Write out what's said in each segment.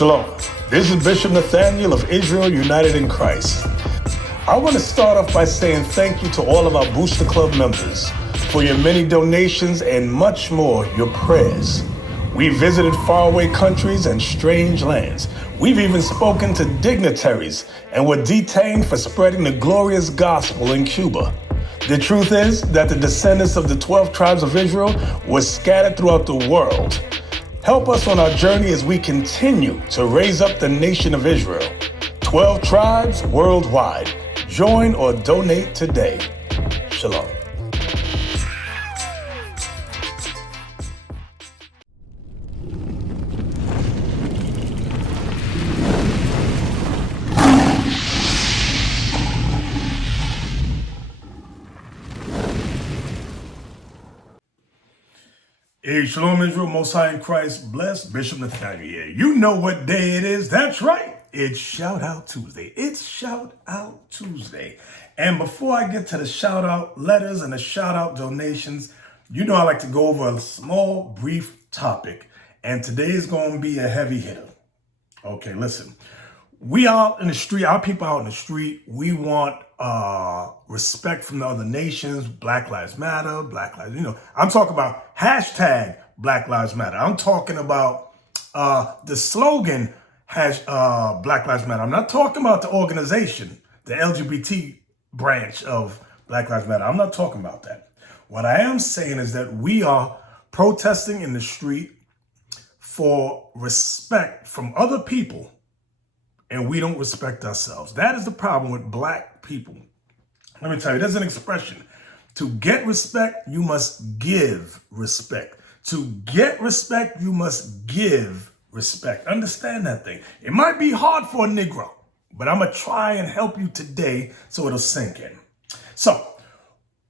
Shalom. This is Bishop Nathaniel of Israel United in Christ. I want to start off by saying thank you to all of our Booster Club members for your many donations and much more, your prayers. We visited faraway countries and strange lands. We've even spoken to dignitaries and were detained for spreading the glorious gospel in Cuba. The truth is that the descendants of the 12 tribes of Israel were scattered throughout the world. Help us on our journey as we continue to raise up the nation of Israel. 12 tribes worldwide. Join or donate today. Shalom. Hey, Shalom Israel, Most High in Christ, blessed Bishop Nathaniel here. You know what day it is. That's right. It's Shout Out Tuesday. It's Shout Out Tuesday. And before I get to the shout out letters and the shout out donations, you know I like to go over a small, brief topic. And today is going to be a heavy hitter. Okay, listen. We out in the street, our people out in the street, we want respect from the other nations. Black Lives Matter, I'm talking about hashtag Black Lives Matter. I'm talking about the slogan Black Lives Matter. I'm not talking about the organization, the LGBT branch of Black Lives Matter. I'm not talking about that. What I am saying is that we are protesting in the street for respect from other people, and we don't respect ourselves. That is the problem with black people. Let me tell you, there's an expression. To get respect, you must give respect. To get respect, you must give respect. Understand that thing. It might be hard for a Negro, but I'm going to try and help you today so it'll sink in. So,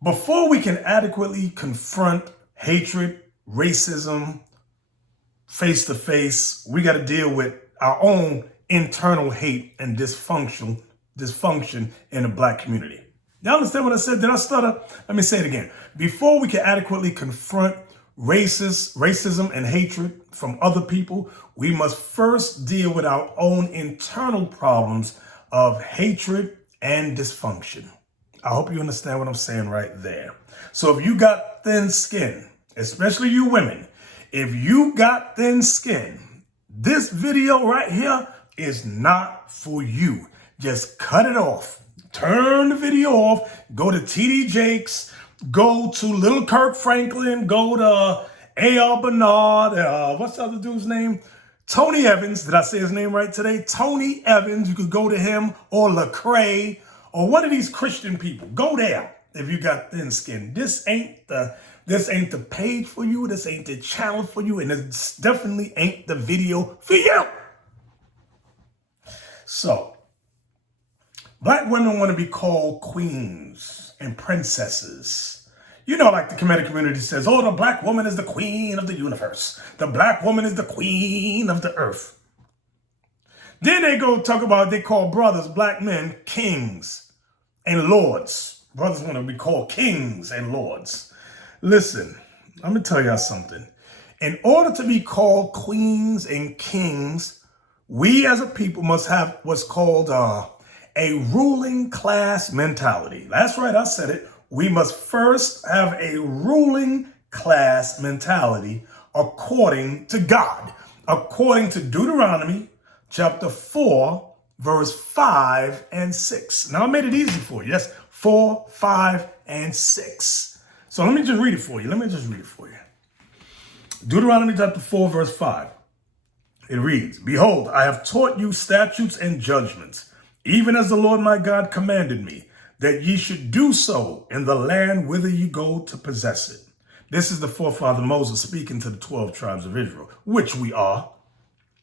before we can adequately confront hatred, racism, face to face, we got to deal with our own internal hate and dysfunction in the black community. Y'all understand what I said? Did I stutter? Let me say it again. Before we can adequately confront racism and hatred from other people, we must first deal with our own internal problems of hatred and dysfunction. I hope you understand what I'm saying right there. So if you got thin skin, especially you women, if you got thin skin, this video right here is not for you. Just cut it off. Turn the video off. Go to TD Jakes. Go to Little Kirk Franklin. Go to A.R. Bernard. What's the other dude's name? Tony Evans. Did I say his name right today? Tony Evans. You could go to him, or Lecrae, or one of these Christian people. Go there if you got thin skin. This ain't the page for you. This ain't the channel for you. And it definitely ain't the video for you. So, black women want to be called queens and princesses. You know, like the Kemetic community says, oh, the black woman is the queen of the universe. The black woman is the queen of the earth. Then they go talk about, they call brothers, black men, kings and lords. Brothers want to be called kings and lords. Listen, let me tell y'all something. In order to be called queens and kings, we as a people must have what's called a ruling class mentality. That's right, I said it. We must first have a ruling class mentality according to God. According to Deuteronomy chapter 4, verse 5 and 6. Now I made it easy for you. Yes, 4, 5, and 6. So let me just read it for you. Deuteronomy chapter 4, verse 5. It reads, Behold, I have taught you statutes and judgments, even as the Lord my God commanded me, that ye should do so in the land whither ye go to possess it. This is the forefather Moses speaking to the 12 tribes of Israel, which we are.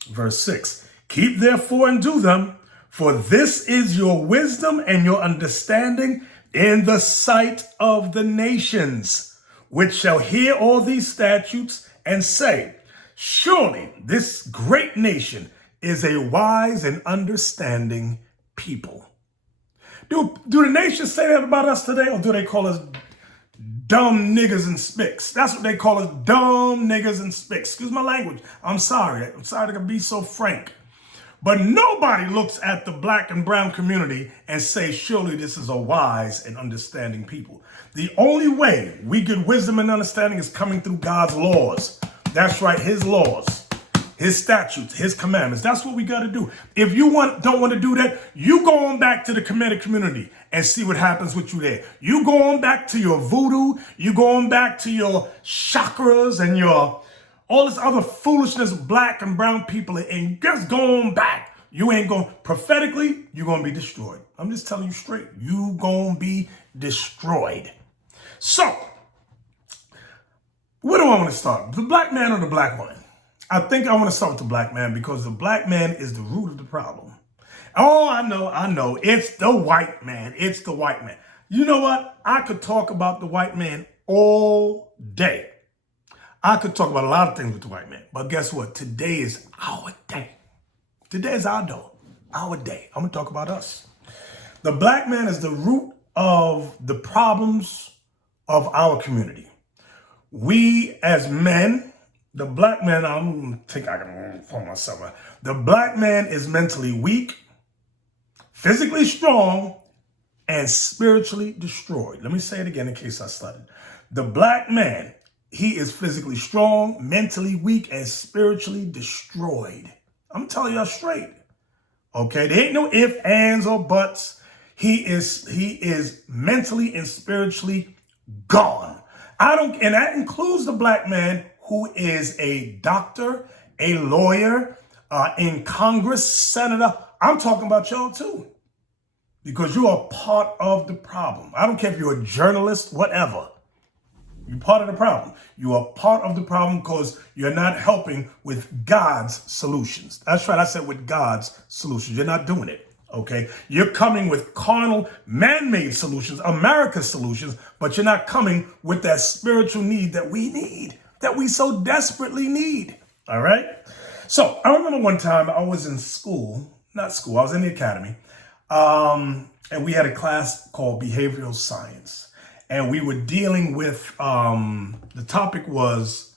Verse 6, Keep therefore and do them, for this is your wisdom and your understanding in the sight of the nations, which shall hear all these statutes and say, Surely this great nation is a wise and understanding people. Do the nations say that about us today, or do they call us dumb niggas and spicks? That's what they call us, dumb niggas and spicks. Excuse my language. I'm sorry to be so frank. But nobody looks at the black and brown community and say, surely this is a wise and understanding people. The only way we get wisdom and understanding is coming through God's laws. That's right, his laws, his statutes, his commandments. That's what we got to do. If you don't want to do that, you go on back to the Kemetic community and see what happens with you there. You go on back to your voodoo. You go on back to your chakras and your all this other foolishness, black and brown people, and just go on back. You ain't going, prophetically, you're going to be destroyed. I'm just telling you straight. You going to be destroyed. So, where do I want to start? The black man or the black woman? I think I want to start with the black man because the black man is the root of the problem. Oh, I know. It's the white man. It's the white man. You know what? I could talk about the white man all day. I could talk about a lot of things with the white man, but guess what? Today is our day. Today is our day. I'm going to talk about us. The black man is the root of the problems of our community. We as men, the black man, I can pull myself out. The black man is mentally weak, physically strong, and spiritually destroyed. Let me say it again in case I stuttered. The black man, he is physically strong, mentally weak, and spiritually destroyed. I'm telling y'all straight. Okay, there ain't no ifs, ands, or buts. He is mentally and spiritually gone. And that includes the black man who is a doctor, a lawyer, in Congress, senator. I'm talking about y'all too. Because you are part of the problem. I don't care if you're a journalist, whatever. You're part of the problem. You are part of the problem because you're not helping with God's solutions. That's right. I said with God's solutions. You're not doing it. Okay. You're coming with carnal, man-made solutions, America's solutions, but you're not coming with that spiritual need that we need, that we so desperately need. All right. So I remember one time I was in I was in the academy. And we had a class called behavioral science. And we were dealing with, the topic was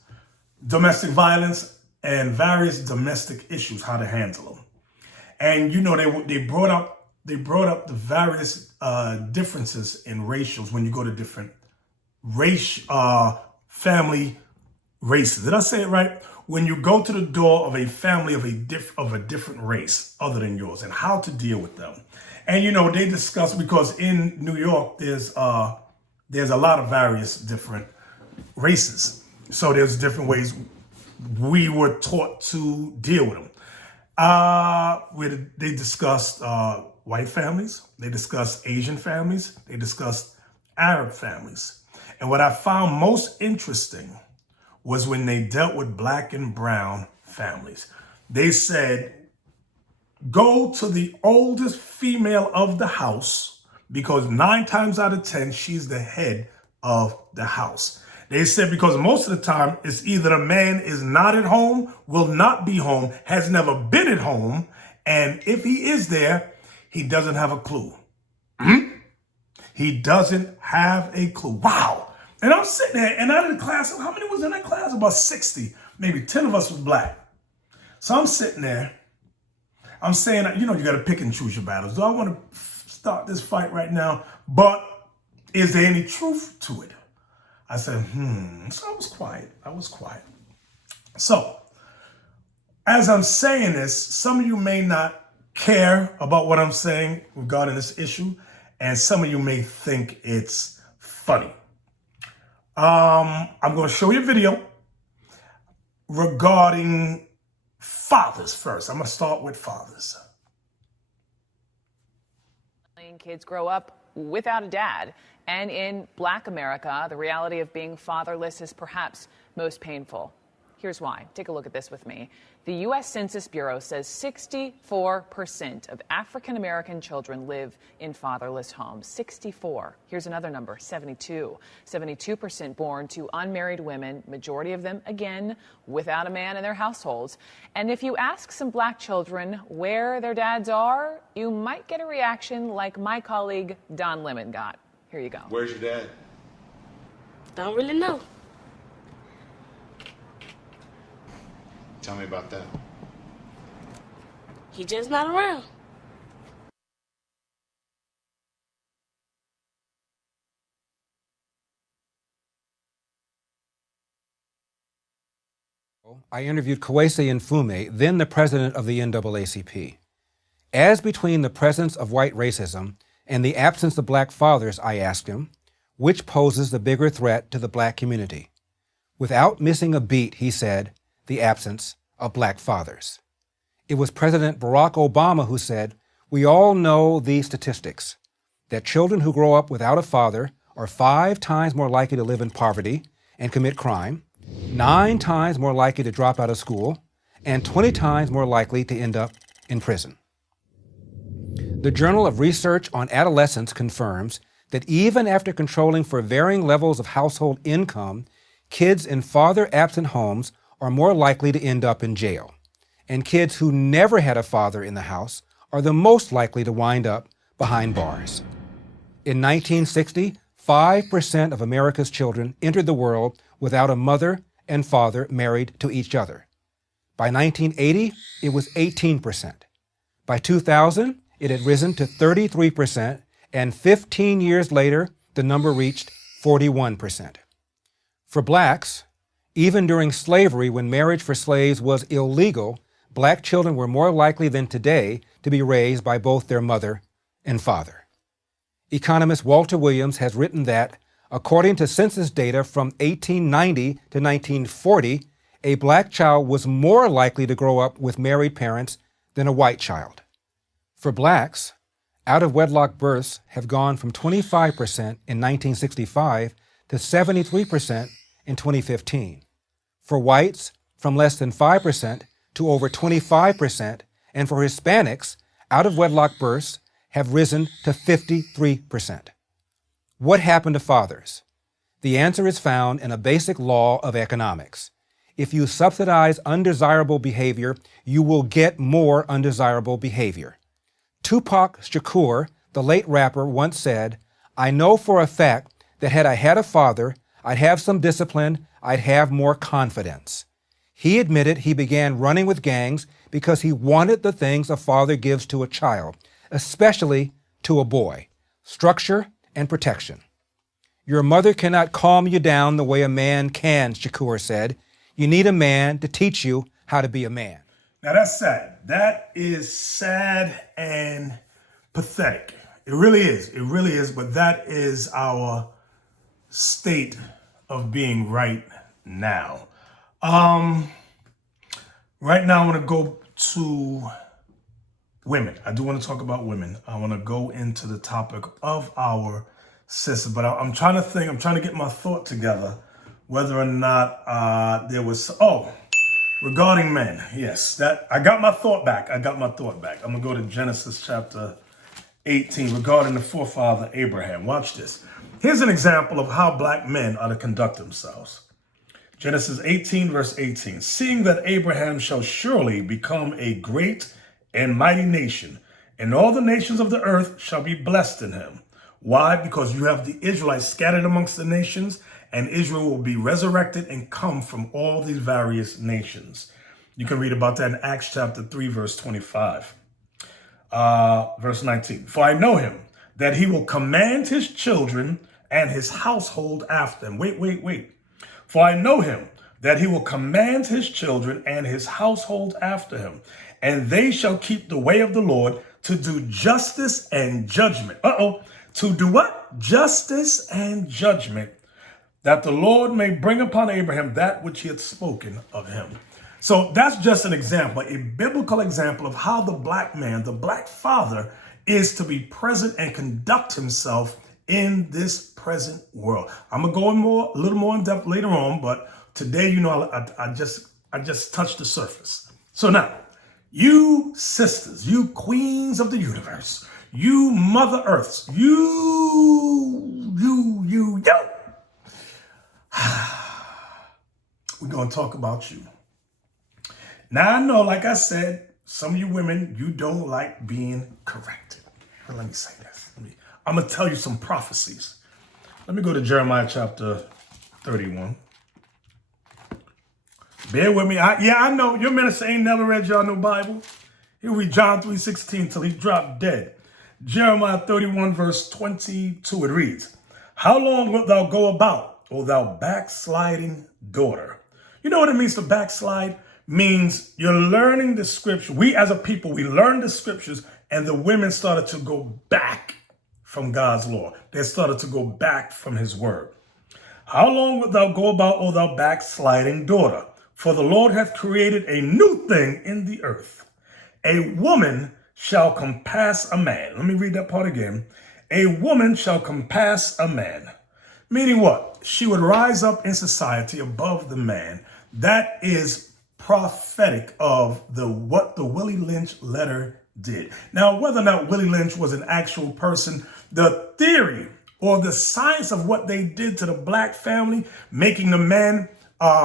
domestic violence and various domestic issues, how to handle them. And, you know, they brought up the various differences in ratios when you go to different family races. Did I say it right? When you go to the door of a family of a different race other than yours and how to deal with them. And, you know, they discuss, because in New York, there's a lot of various different races. So there's different ways we were taught to deal with them. They discussed white families. They discussed Asian families. They discussed Arab families. And what I found most interesting was when they dealt with black and brown families. They said, go to the oldest female of the house, because 9 times out of 10, she's the head of the house. They said because most of the time, it's either the man is not at home, will not be home, has never been at home, and if he is there, he doesn't have a clue. He doesn't have a clue. Wow. And I'm sitting there, and out of the class, how many was in that class? About 60. Maybe 10 of us was black. So I'm sitting there. I'm saying, you know, you got to pick and choose your battles. Do I want to start this fight right now? But is there any truth to it? I said, So I was quiet. So as I'm saying this, some of you may not care about what I'm saying regarding this issue, and some of you may think it's funny. I'm going to show you a video regarding fathers first. I'm going to start with fathers. Kids grow up without a dad. And in Black America, the reality of being fatherless is perhaps most painful. Here's why. Take a look at this with me. The U.S. Census Bureau says 64% of African-American children live in fatherless homes. 64. Here's another number, 72. 72% born to unmarried women, majority of them, again, without a man in their households. And if you ask some black children where their dads are, you might get a reaction like my colleague Don Lemon got. Here you go. Where's your dad? Don't really know. Tell me about that. He just not around. I interviewed Kwesi Mfume, then the president of the NAACP. As between the presence of white racism and the absence of black fathers, I asked him, which poses the bigger threat to the black community? Without missing a beat, he said, the absence of black fathers. It was President Barack Obama who said, we all know these statistics, that children who grow up without a father are 5 times more likely to live in poverty and commit crime, 9 times more likely to drop out of school, and 20 times more likely to end up in prison. The Journal of Research on Adolescence confirms that even after controlling for varying levels of household income, kids in father-absent homes are more likely to end up in jail. And kids who never had a father in the house are the most likely to wind up behind bars. In 1960, 5% of America's children entered the world without a mother and father married to each other. By 1980, it was 18%. By 2000, it had risen to 33%, and 15 years later, the number reached 41%. For blacks, even during slavery, when marriage for slaves was illegal, black children were more likely than today to be raised by both their mother and father. Economist Walter Williams has written that, according to census data from 1890 to 1940, a black child was more likely to grow up with married parents than a white child. For blacks, out-of-wedlock births have gone from 25% in 1965 to 73% in 2015. For whites, from less than 5% to over 25%, and for Hispanics, out-of-wedlock births have risen to 53%. What happened to fathers? The answer is found in a basic law of economics. If you subsidize undesirable behavior, you will get more undesirable behavior. Tupac Shakur, the late rapper, once said, I know for a fact that had I had a father, I'd have some discipline, I'd have more confidence. He admitted he began running with gangs because he wanted the things a father gives to a child, especially to a boy: structure and protection. Your mother cannot calm you down the way a man can, Shakur said. You need a man to teach you how to be a man. Now that's sad. That is sad and pathetic. It really is. It really is. But that is our state of being right now. Right now, I want to go to women. I do want to talk about women. I want to go into the topic of our sisters, but I'm trying to think. I'm trying to get my thought together whether or not there was. Regarding men, yes, that I got my thought back. I'm gonna go to Genesis chapter 18 regarding the forefather Abraham. Watch this. Here's an example of how black men are to conduct themselves. Genesis 18, verse 18. Seeing that Abraham shall surely become a great and mighty nation, and all the nations of the earth shall be blessed in him. Why? Because you have the Israelites scattered amongst the nations, and Israel will be resurrected and come from all these various nations. You can read about that in Acts chapter 3, verse 25. Verse 19. For I know him, that he will command his children and his household after him. Wait. For I know him, that he will command his children and his household after him, and they shall keep the way of the Lord to do justice and judgment. To do what? Justice and judgment, that the Lord may bring upon Abraham that which he had spoken of him. So that's just an example, a biblical example of how the black man, the black father, is to be present and conduct himself in this present world. I'm gonna go a little more in depth later on, but today, I just touched the surface. So now, you sisters, you queens of the universe, you mother earths, we're going to talk about you. Now, I know, like I said, some of you women, you don't like being corrected. But let me say this. I'm going to tell you some prophecies. Let me go to Jeremiah chapter 31. Bear with me. I know your minister ain't never read y'all no Bible. He'll read John 3:16 till he dropped dead. Jeremiah 31 verse 22, it reads, how long wilt thou go about, O thou backsliding daughter? You know what it means to backslide? Means you're learning the scripture. We as a people, we learned the scriptures, and the women started to go back from God's law. They started to go back from his word. How long wilt thou go about, O thou backsliding daughter? For the Lord hath created a new thing in the earth. A woman shall compass a man. Let me read that part again. A woman shall compass a man. Meaning what? She would rise up in society above the man. That is prophetic of what the Willie Lynch letter did. Now, whether or not Willie Lynch was an actual person, the theory or the science of what they did to the black family, making the man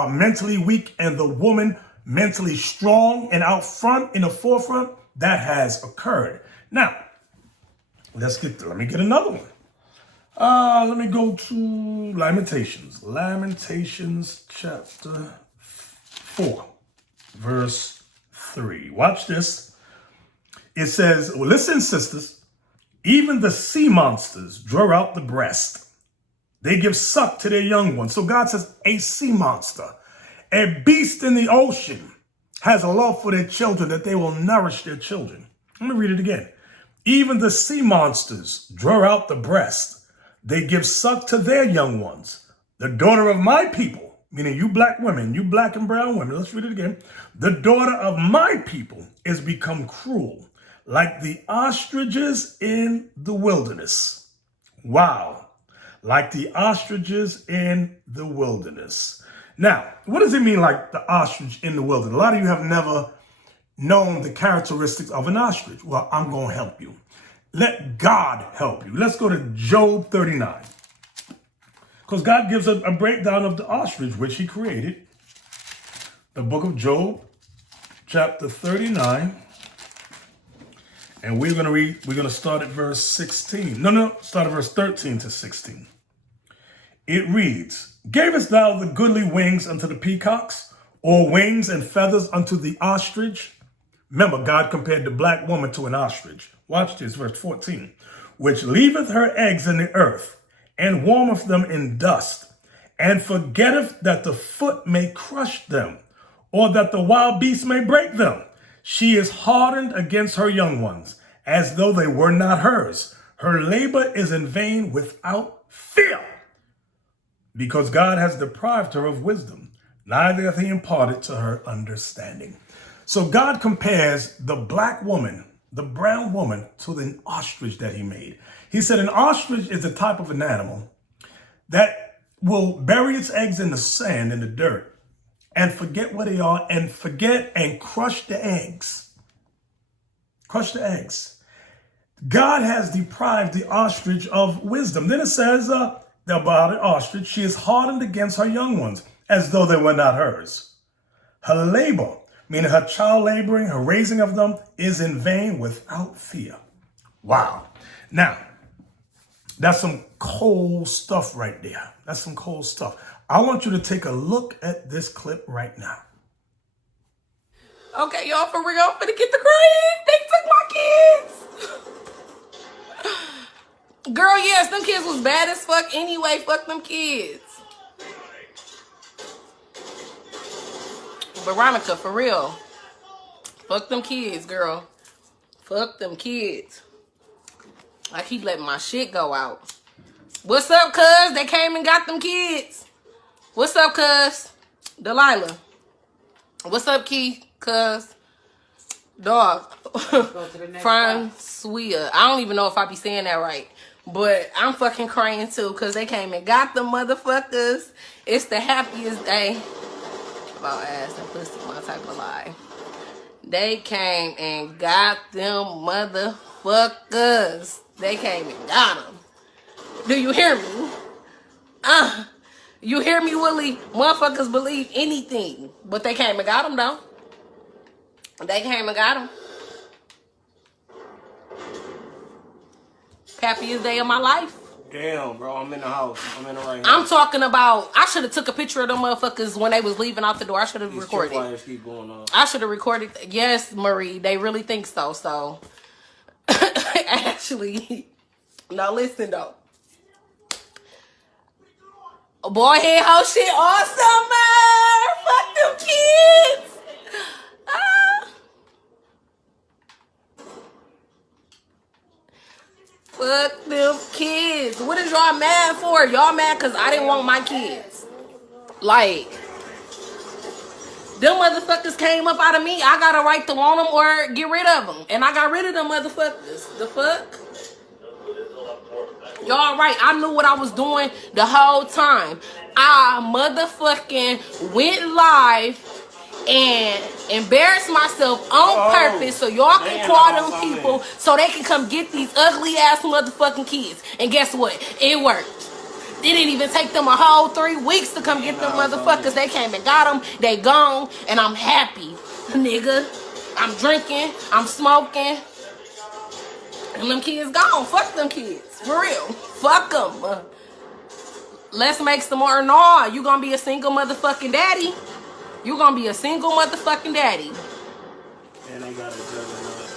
mentally weak and the woman mentally strong and out front in the forefront, that has occurred. Now, let me get another one. Let me go to Lamentations. Lamentations chapter 4, verse 3. Watch this. It says, well, listen, sisters, even the sea monsters draw out the breast. They give suck to their young ones. So God says a sea monster, a beast in the ocean, has a love for their children that they will nourish their children. Let me read it again. Even the sea monsters draw out the breast. They give suck to their young ones. The daughter of my people, meaning you black women, you black and brown women, let's read it again. The daughter of my people is become cruel, like the ostriches in the wilderness. Wow. Like the ostriches in the wilderness. Now, what does it mean like the ostrich in the wilderness? A lot of you have never known the characteristics of an ostrich. Well, I'm going to help you. Let God help you. Let's go to Job 39. Because God gives a breakdown of the ostrich, which he created. The book of Job, chapter 39. And we're going to start at verse 16. Start at verse 13 to 16. It reads, gavest thou the goodly wings unto the peacocks, or wings and feathers unto the ostrich? Remember, God compared the black woman to an ostrich. Watch this, verse 14. Which leaveth her eggs in the earth, and warmeth them in dust, and forgetteth that the foot may crush them, or that the wild beast may break them. She is hardened against her young ones, as though they were not hers. Her labor is in vain without fear, because God has deprived her of wisdom, neither hath he imparted to her understanding. So God compares the black woman, the brown woman, to the ostrich that he made. He said an ostrich is a type of an animal that will bury its eggs in the sand, in the dirt, and forget where they are, and forget and crush the eggs. Crush the eggs. God has deprived the ostrich of wisdom. Then it says about an ostrich, she is hardened against her young ones, as though they were not hers. Her labor, meaning her child laboring, her raising of them, is in vain without fear. Wow. Now, that's some cold stuff right there. That's some cold stuff. I want you to take a look at this clip right now. Okay, y'all, for real, I'm finna get the credit. They took my kids. Girl, yes, them kids was bad as fuck anyway. Fuck them kids. Veronica, for real. Fuck them kids, girl. Fuck them kids. I keep letting my shit go out. What's up, cuz? They came and got them kids. What's up, cuz? Delilah. What's up, Keith? Cuz? Dog. Francois. I don't even know if I be saying that right. But I'm fucking crying too, because they came and got them motherfuckers. It's the happiest day. About ass and pussy, my type of lie. They came and got them motherfuckers. They came and got them. Do you hear me? You hear me, Willie? Motherfuckers believe anything. But they came and got them, though. They came and got them. Happiest day of my life. Damn, bro, I'm in the house. I'm in the right house. I'm talking about, I should have took a picture of them motherfuckers when they was leaving out the door. I should have recorded. Flyers keep going on. I should have recorded. Yes, Marie, they really think so. So, actually, now listen though. Boy, head hoe shit all summer. Fuck them kids. Fuck them kids. What is y'all mad for? Y'all mad because I didn't want my kids. Like, them motherfuckers came up out of me. I got a right to want them or get rid of them. And I got rid of them motherfuckers. The fuck? Y'all right. I knew what I was doing the whole time. I motherfucking went live and embarrassed myself on purpose so y'all can call them people so they can come get these ugly ass motherfucking kids. And guess what? It worked. It didn't even take them a whole 3 weeks to come get them motherfuckers. They came and got them. They gone. And I'm happy. Nigga. I'm drinking. I'm smoking. And them kids gone. Fuck them kids. For real. Fuck them. Let's make some more. No, you gonna be a single motherfucking daddy. You gonna be a single motherfucking daddy. And they got a juggernaut.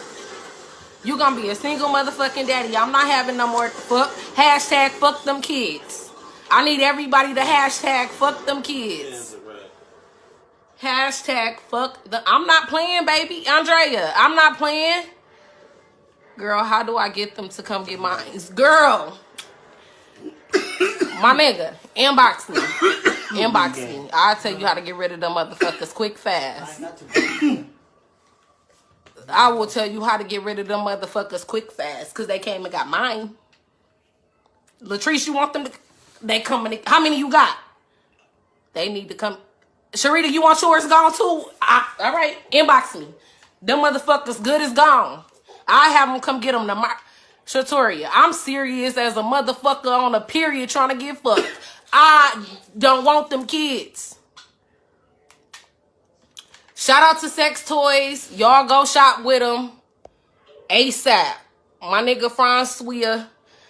You gonna be a single motherfucking daddy. I'm not having no more fuck. Hashtag fuck them kids. I need everybody to hashtag fuck them kids. Hashtag fuck the. I'm not playing, baby. Andrea, I'm not playing. Girl, how do I get them to come get mine? Girl. My nigga, inbox me. Inbox me. I'll tell you how to get rid of them motherfuckers quick, fast. I will tell you how to get rid of them motherfuckers quick, fast. Because they came and got mine. Latrice, you want them to... They coming... How many you got? They need to come... Sharita, you want yours gone too? All right, inbox me. Them motherfuckers good as gone. I have them come get them tomorrow. Shatoria, I'm serious as a motherfucker on a period trying to get fucked. I don't want them kids. Shout out to Sex Toys. Y'all go shop with them. ASAP. My nigga Francois,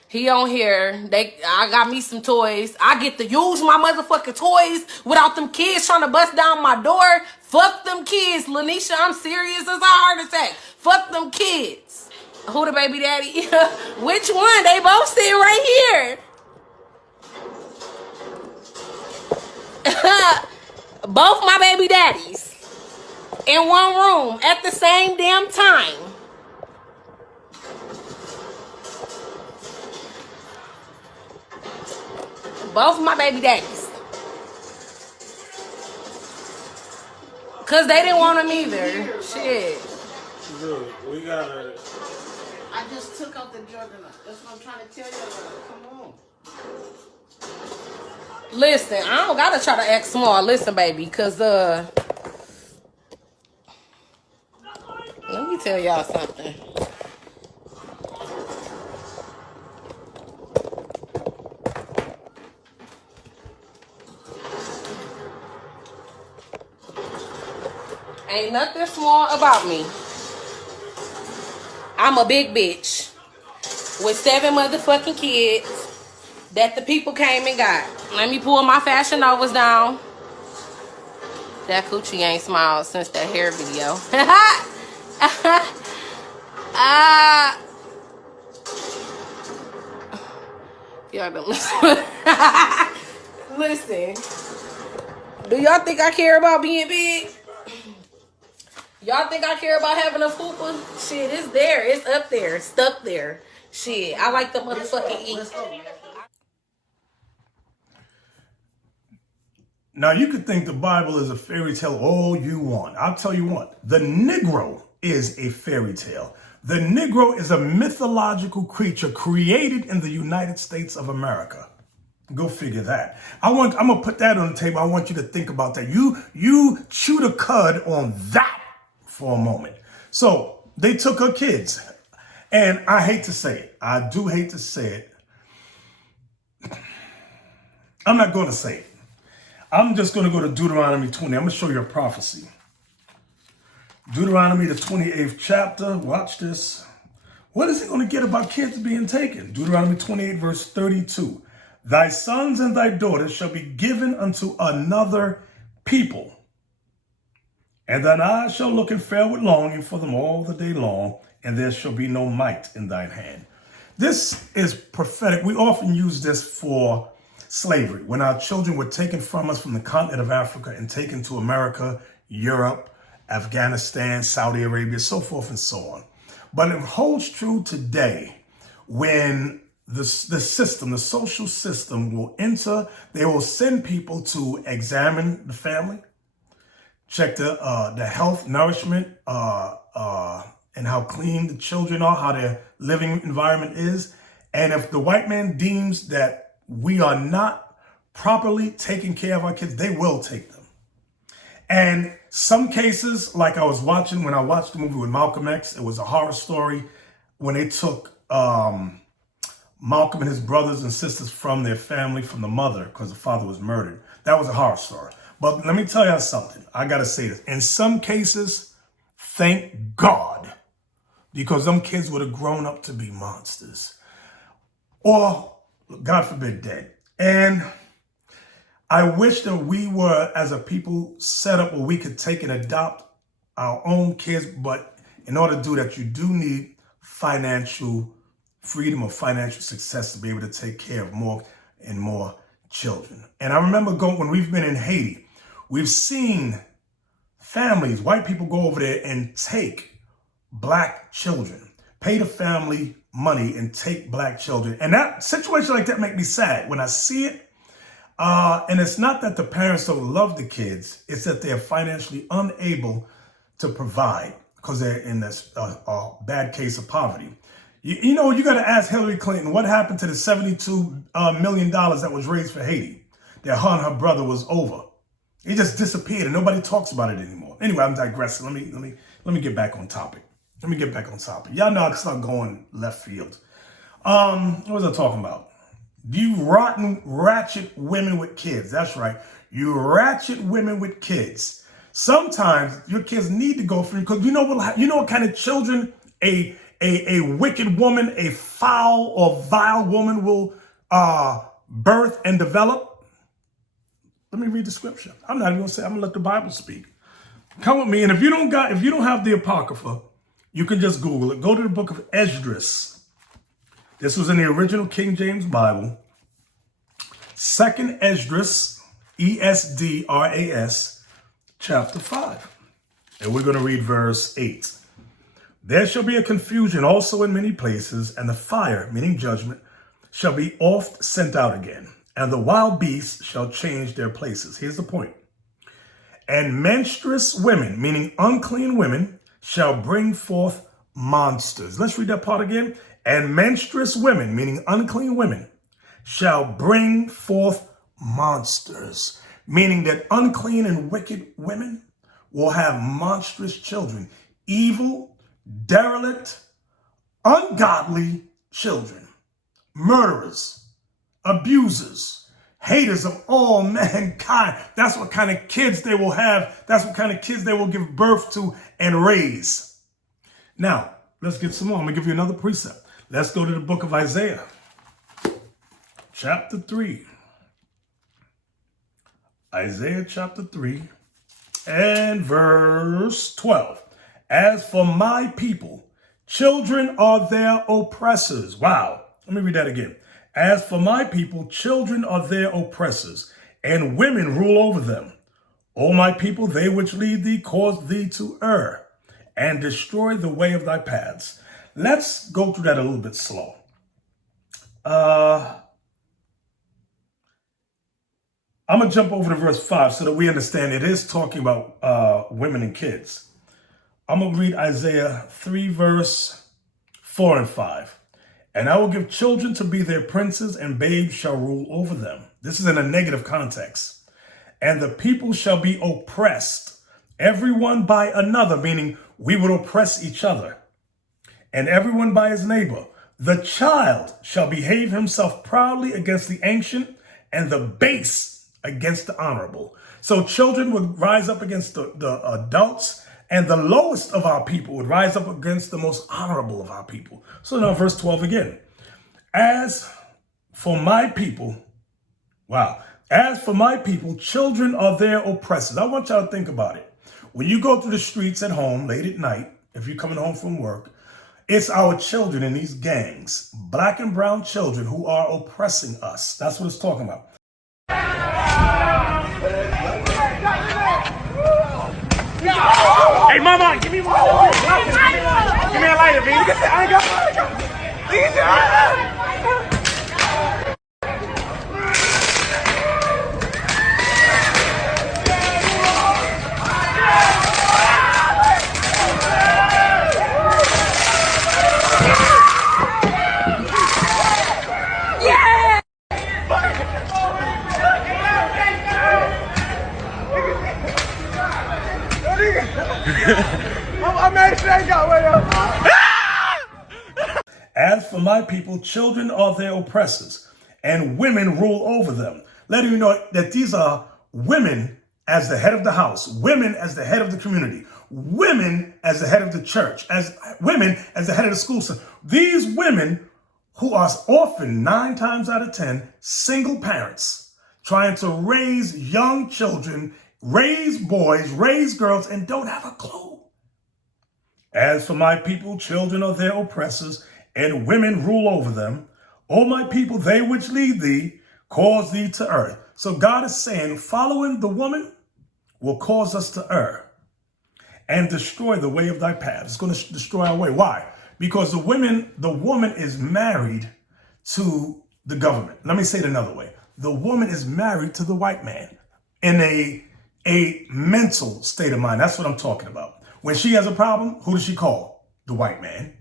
he on here. I got me some toys. I get to use my motherfucking toys without them kids trying to bust down my door. Fuck them kids. Lanisha, I'm serious as a heart attack. Fuck them kids. Who the baby daddy? Which one? They both sit right here. Both my baby daddies in one room at the same damn time. Both my baby daddies. Cause they didn't want them either. Shit. Look, we gotta... I just took out the juggernaut. That's what I'm trying to tell you about. Come on. Listen, I don't gotta try to act small. Listen, baby, cause let me tell y'all something. Ain't nothing small about me. I'm a big bitch with 7 motherfucking kids that the people came and got. Let me pull my Fashion Novas down. That coochie ain't smiled since that hair video. Y'all don't listen. Do y'all think I care about being big? Y'all think I care about having a fupa? Shit, it's there. It's up there. It's stuck there. Shit, I like the motherfucking eat. Now, you could think the Bible is a fairy tale all you want. I'll tell you what. The Negro is a fairy tale. The Negro is a mythological creature created in the United States of America. Go figure that. I'm going to put that on the table. I want you to think about that. You chew the cud on that for a moment. So they took her kids, and I hate to say it. I do hate to say it. I'm not going to say it. I'm just going to go to Deuteronomy 20. I'm going to show you a prophecy. Deuteronomy, the 28th chapter. Watch this. What is he going to get about kids being taken? Deuteronomy 28, verse 32. Thy sons and thy daughters shall be given unto another people, and thine eyes shall look and fare with longing for them all the day long, and there shall be no might in thine hand. This is prophetic. We often use this for slavery, when our children were taken from us from the continent of Africa and taken to America, Europe, Afghanistan, Saudi Arabia, so forth and so on. But it holds true today when the system, the social system will enter, they will send people to examine the family, check the health, nourishment, and how clean the children are, how their living environment is. And if the white man deems that we are not properly taking care of our kids, they will take them. And some cases, like I was watching, when I watched the movie with Malcolm X, it was a horror story when they took Malcolm and his brothers and sisters from their family, from the mother, because the father was murdered. That was a horror story. But let me tell you something. I got to say this. In some cases, thank God, because them kids would have grown up to be monsters. Or, God forbid, dead. And I wish that we were, as a people, set up where we could take and adopt our own kids. But in order to do that, you do need financial freedom or financial success to be able to take care of more and more children. And I remember when we've been in Haiti, we've seen families, white people go over there and take black children, pay the family money and take black children. And that situation like that make me sad when I see it. And it's not that the parents don't love the kids, it's that they're financially unable to provide because they're in this bad case of poverty. You know, you got to ask Hillary Clinton what happened to the $72 million that was raised for Haiti, that her and her brother was over. It just disappeared and nobody talks about it anymore. Anyway, I'm digressing. Let me get back on topic. Y'all know I start going left field. What was I talking about? You rotten, ratchet women with kids. That's right. You ratchet women with kids. Sometimes your kids need to go through, because you know what kind of children a wicked woman, a foul or vile woman will birth and develop. Let me read the scripture. I'm not even gonna say. I'm gonna let the Bible speak. Come with me, and if you don't have the Apocrypha, you can just Google it. Go to the book of Esdras. This was in the original King James Bible. 2nd Esdras, Esdras, chapter 5. And we're going to read verse 8. There shall be a confusion also in many places, and the fire, meaning judgment, shall be oft sent out again, and the wild beasts shall change their places. Here's the point. And menstruous women, meaning unclean women, shall bring forth monsters. Let's read that part again. And menstruous women, meaning unclean women, shall bring forth monsters, meaning that unclean and wicked women will have monstrous children, evil, derelict, ungodly children, murderers, abusers, haters of all mankind. That's what kind of kids they will have. That's what kind of kids they will give birth to and raise. Now, let's get some more. I'm going to give you another precept. Let's go to the book of Isaiah, chapter 3. Isaiah chapter 3 and verse 12. As for my people, children are their oppressors. Wow. Let me read that again. As for my people, children are their oppressors, and women rule over them. O my people, they which lead thee cause thee to err, and destroy the way of thy paths. Let's go through that a little bit slow. I'm going to jump over to verse 5 so that we understand it is talking about women and kids. I'm going to read Isaiah 3, verse 4 and 5. And I will give children to be their princes, and babes shall rule over them. This is in a negative context. And the people shall be oppressed, everyone by another, meaning we would oppress each other, and everyone by his neighbor. The child shall behave himself proudly against the ancient, and the base against the honorable. So children would rise up against the adults, And the lowest of our people would rise up against the most honorable of our people. So now verse 12 again. As for my people, wow. As for my people, children are their oppressors. I want y'all to think about it. When you go through the streets at home late at night, if you're coming home from work, it's our children in these gangs, black and brown children, who are oppressing us. That's what it's talking about. Hey, mama, give me one. Give me a lighter, B. I ain't got one. I made sure I got one of them. As for my people, children are their oppressors, and women rule over them. Letting you know that these are women as the head of the house, women as the head of the community, women as the head of the church, as women as the head of the school system. These women who are often 9 times out of 10 single parents trying to raise young children, raise boys, raise girls, and don't have a clue. As for my people, children are their oppressors, and women rule over them. O my people, they which lead thee, cause thee to err. So God is saying, following the woman will cause us to err and destroy the way of thy path. It's going to destroy our way. Why? Because the woman is married to the government. Let me say it another way. The woman is married to the white man in a mental state of mind. That's what I'm talking about. When she has a problem, who does she call? The white man.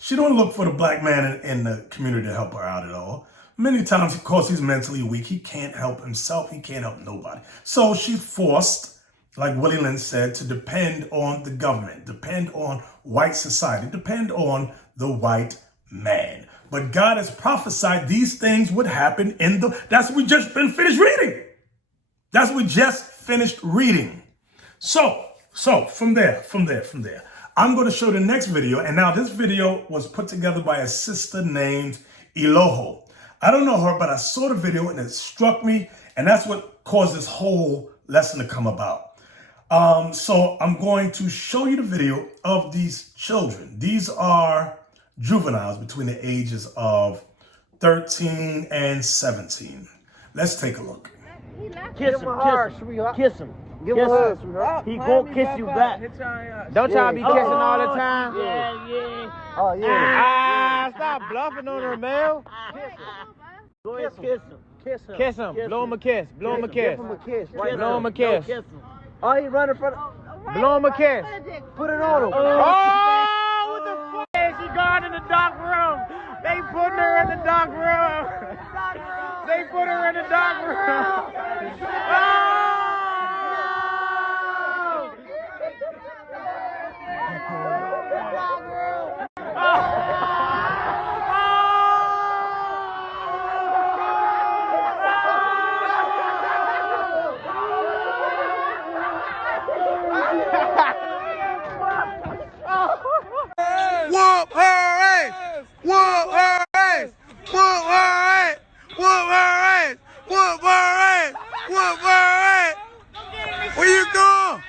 She don't look for the black man in the community to help her out at all. Many times, because he's mentally weak, he can't help himself. He can't help nobody. So she's forced, like Willie Lynn said, to depend on the government, depend on white society, depend on the white man. But God has prophesied these things would happen that's what we just finished reading. That's what we just finished reading. So from there, I'm going to show the next video. And now this video was put together by a sister named Eloho. I don't know her, but I saw the video and it struck me. And that's what caused this whole lesson to come about. So I'm going to show you the video of these children. These are juveniles between the ages of 13 and 17. Let's take a look. Kiss him, kiss him. Give him a hug, sweetheart. He gon' kiss you back. Don't y'all be kissing all the time? Yeah. Oh, yeah. Stop bluffing on her, Mel. Kiss him. Blow him a kiss. Blow him a kiss. Give him a kiss. Blow him a kiss. Oh, he running for the... Blow him a kiss. Put it on him. Oh, what the fuck? She gone in the dark room. They putting her in the dark room. They put her in the dark room. Oh! Whoop her ass! Whoop her ass! Whoop her ass! Whoop her ass! Whoop her ass! Whoop her ass! Where you going?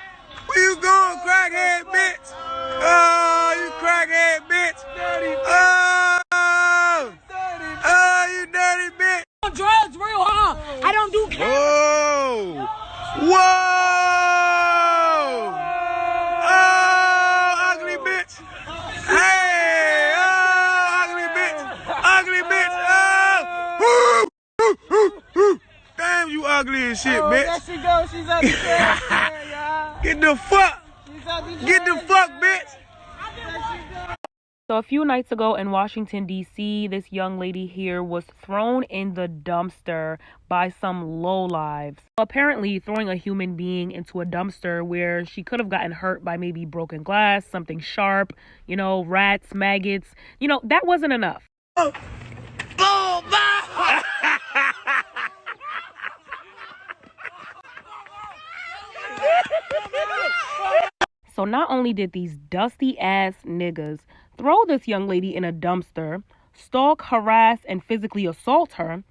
Where you going, crackhead bitch? Oh, you crackhead bitch! Oh, you dirty bitch! Drugs real hard. I don't do Whoa! Whoa! Oh, ugly bitch! Hey! Oh, ugly bitch! Ugly bitch! Oh! Damn, you ugly as shit, bitch! There she goes. She's at the chair, y'all. Get the fuck! Get the fuck, bitch! So a few nights ago in Washington, D.C., this young lady here was thrown in the dumpster by some lowlives. Apparently, throwing a human being into a dumpster where she could have gotten hurt by maybe broken glass, something sharp, rats, maggots, that wasn't enough. Oh, bye! So So not only did these dusty ass niggas throw this young lady in a dumpster, stalk, harass, and physically assault her,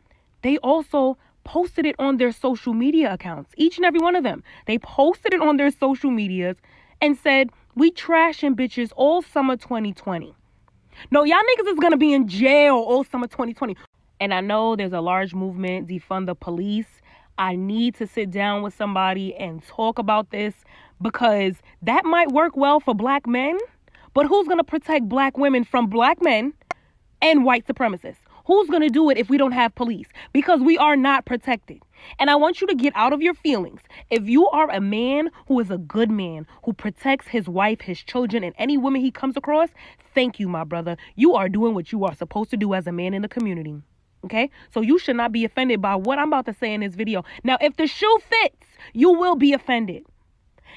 they also posted it on their social media accounts. Each and every one of them. They posted it on their social medias and said, "We trashing bitches all summer 2020. No, y'all niggas is gonna be in jail all summer 2020. And I know there's a large movement, defund the police. I need to sit down with somebody and talk about this because that might work well for black men. But who's gonna protect black women from black men and white supremacists? Who's going to do it if we don't have police? Because we are not protected. And I want you to get out of your feelings. If you are a man who is a good man, who protects his wife, his children, and any woman he comes across, thank you, my brother. You are doing what you are supposed to do as a man in the community. Okay? So you should not be offended by what I'm about to say in this video. Now, if the shoe fits, you will be offended.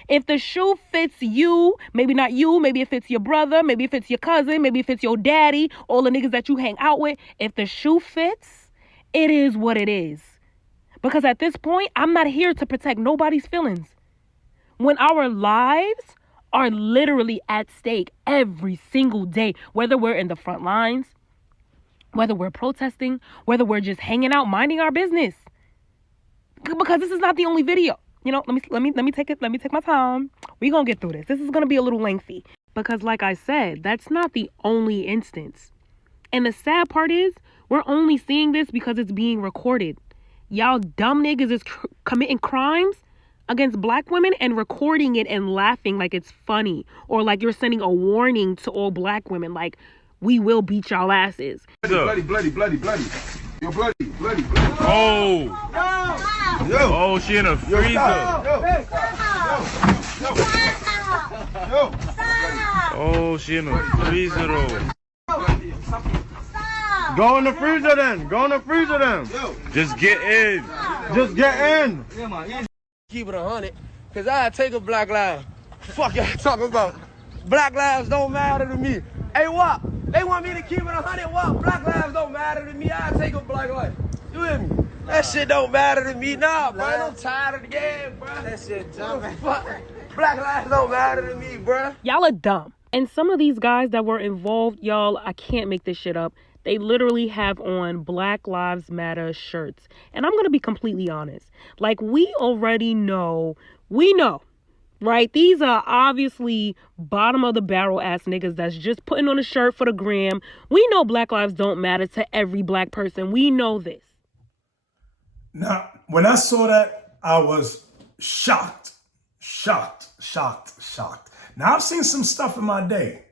If the shoe fits you, maybe not you, maybe it fits your brother, maybe it fits your cousin, maybe it fits your daddy, all the niggas that you hang out with. If the shoe fits, it is what it is. Because at this point, I'm not here to protect nobody's feelings. When our lives are literally at stake every single day, whether we're in the front lines, whether we're protesting, whether we're just hanging out, minding our business. Because this is not the only video. You know, let me take my time. We're going to get through this. This is going to be a little lengthy because like I said, that's not the only instance. And the sad part is we're only seeing this because it's being recorded. Y'all dumb niggas is committing crimes against black women and recording it and laughing like it's funny or like you're sending a warning to all black women like we will beat y'all asses. Bloody. Yo, bloody. Oh. Yo. Oh, she in a freezer. Yo. Oh, she in a freezer though. Go in the freezer then. Just get in. Just get in. Keep it 100, cause I take a black life. Fuck y'all talking about. Black lives don't matter to me. Hey, what? They want me to keep it 100. What? Black lives don't matter to me. I take a black life. You hear me? That shit don't matter to me. Nah, bro. I'm tired of the game, bro. That shit jumping. Black lives don't matter to me, bro. Y'all are dumb. And some of these guys that were involved, y'all, I can't make this shit up. They literally have on Black Lives Matter shirts. And I'm going to be completely honest. Like, we already know, right? These are obviously bottom of the barrel ass niggas that's just putting on a shirt for the gram. We know Black lives don't matter to every black person. We know this. Now, when I saw that, I was shocked. Now, I've seen some stuff in my day,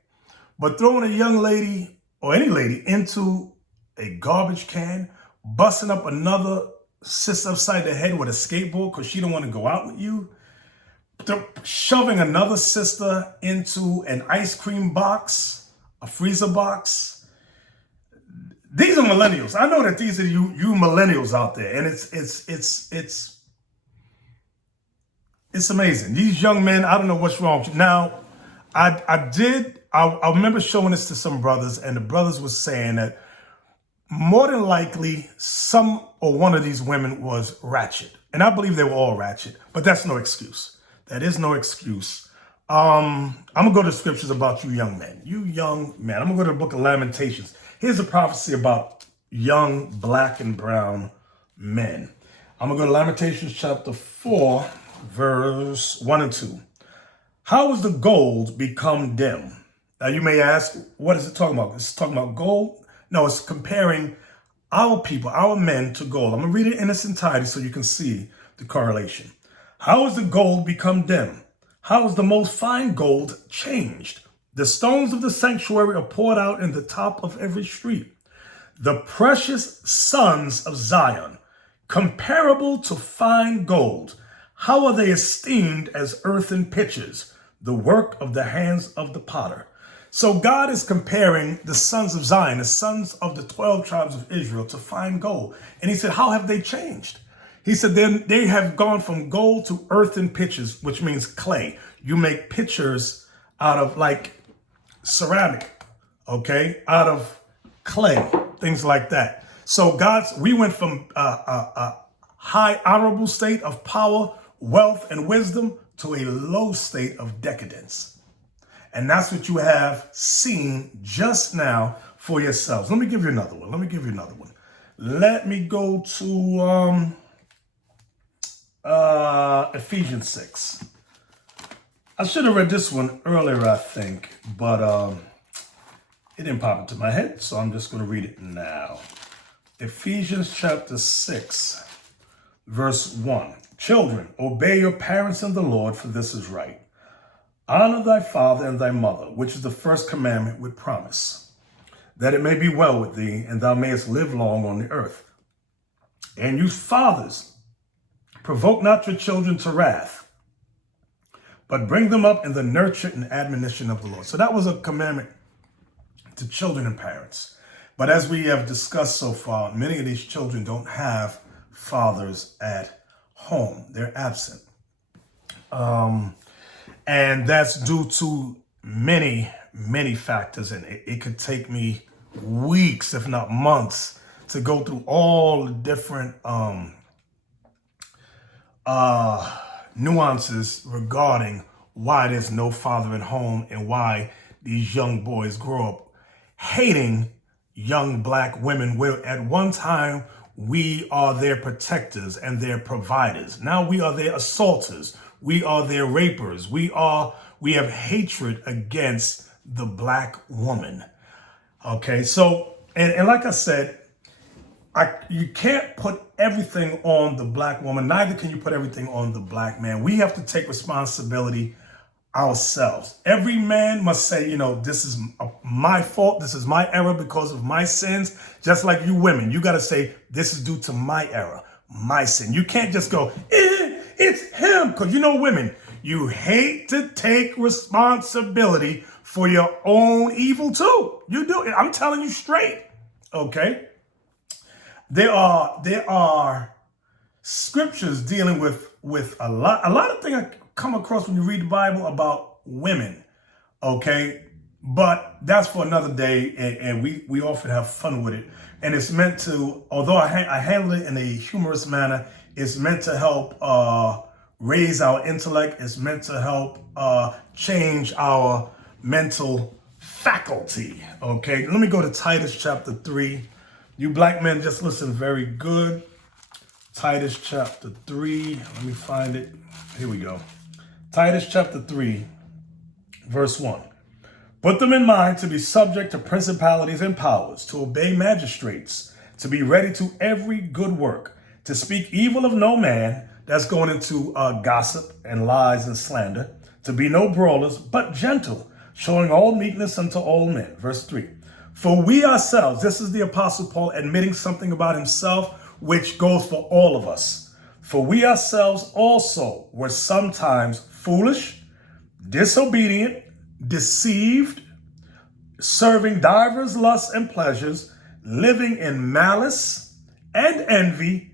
but throwing a young lady or any lady into a garbage can, busting up another sister upside the head with a skateboard because she don't want to go out with you, shoving another sister into an ice cream box, a freezer box. These are millennials. I know that these are you millennials out there, and it's amazing. These young men, I don't know what's wrong with you. Now, I remember showing this to some brothers, and the brothers was saying that more than likely some or one of these women was ratchet, and I believe they were all ratchet, but that's no excuse. That is no excuse. I'm gonna go to the scriptures about you young men. You young men. I'm gonna go to the book of Lamentations. Here's a prophecy about young black and brown men. I'm gonna go to Lamentations chapter 4, verse 1 and 2. How is the gold become dim? Now you may ask, what is it talking about? It's talking about gold? No, it's comparing our people, our men to gold. I'm gonna read it in its entirety so you can see the correlation. How is the gold become dim? How is the most fine gold changed? The stones of the sanctuary are poured out in the top of every street. The precious sons of Zion, comparable to fine gold, how are they esteemed as earthen pitchers, the work of the hands of the potter? So God is comparing the sons of Zion, the sons of the 12 tribes of Israel, to fine gold. And he said, how have they changed? He said, then they have gone from gold to earthen pitchers, which means clay. You make pitchers out of like ceramic, okay? Out of clay, things like that. So we went from a high honorable state of power, wealth, and wisdom to a low state of decadence. And that's what you have seen just now for yourselves. Let me give you another one. Let me go to Ephesians 6. I should have read this one earlier, I think, but it didn't pop into my head, so I'm just going to read it now. Ephesians chapter 6, verse 1. Children, obey your parents in the Lord, for this is right. Honor thy father and thy mother, which is the first commandment with promise, that it may be well with thee, and thou mayest live long on the earth. And you fathers, provoke not your children to wrath, but bring them up in the nurture and admonition of the Lord. So that was a commandment to children and parents. But as we have discussed so far, many of these children don't have fathers at home. They're absent. And that's due to many, many factors. And it could take me weeks, if not months, to go through all the different nuances regarding why there's no father at home and why these young boys grow up hating young black women. Where at one time we are their protectors and their providers. Now we are their assaulters. We are their rapers. We have hatred against the black woman. Okay, so and like I said, you can't put everything on the black woman. Neither can you put everything on the black man. We have to take responsibility ourselves. Every man must say, this is my fault. This is my error because of my sins. Just like you women, you got to say, this is due to my error, my sin. You can't just go, it's him. Because women, you hate to take responsibility for your own evil too. You do. I'm telling you straight. Okay. There are scriptures dealing with a lot of things I come across when you read the Bible about women, okay? But that's for another day, and we often have fun with it. And it's meant to, although I handle it in a humorous manner, it's meant to help raise our intellect. It's meant to help change our mental faculty, okay? Let me go to Titus chapter 3. You black men, just listen very good. Titus chapter 3. Let me find it. Here we go. Titus chapter 3, verse 1. Put them in mind to be subject to principalities and powers, to obey magistrates, to be ready to every good work, to speak evil of no man. That's going into gossip and lies and slander. To be no brawlers, but gentle, showing all meekness unto all men. Verse 3. For we ourselves, this is the Apostle Paul admitting something about himself, which goes for all of us. For we ourselves also were sometimes foolish, disobedient, deceived, serving divers lusts and pleasures, living in malice and envy,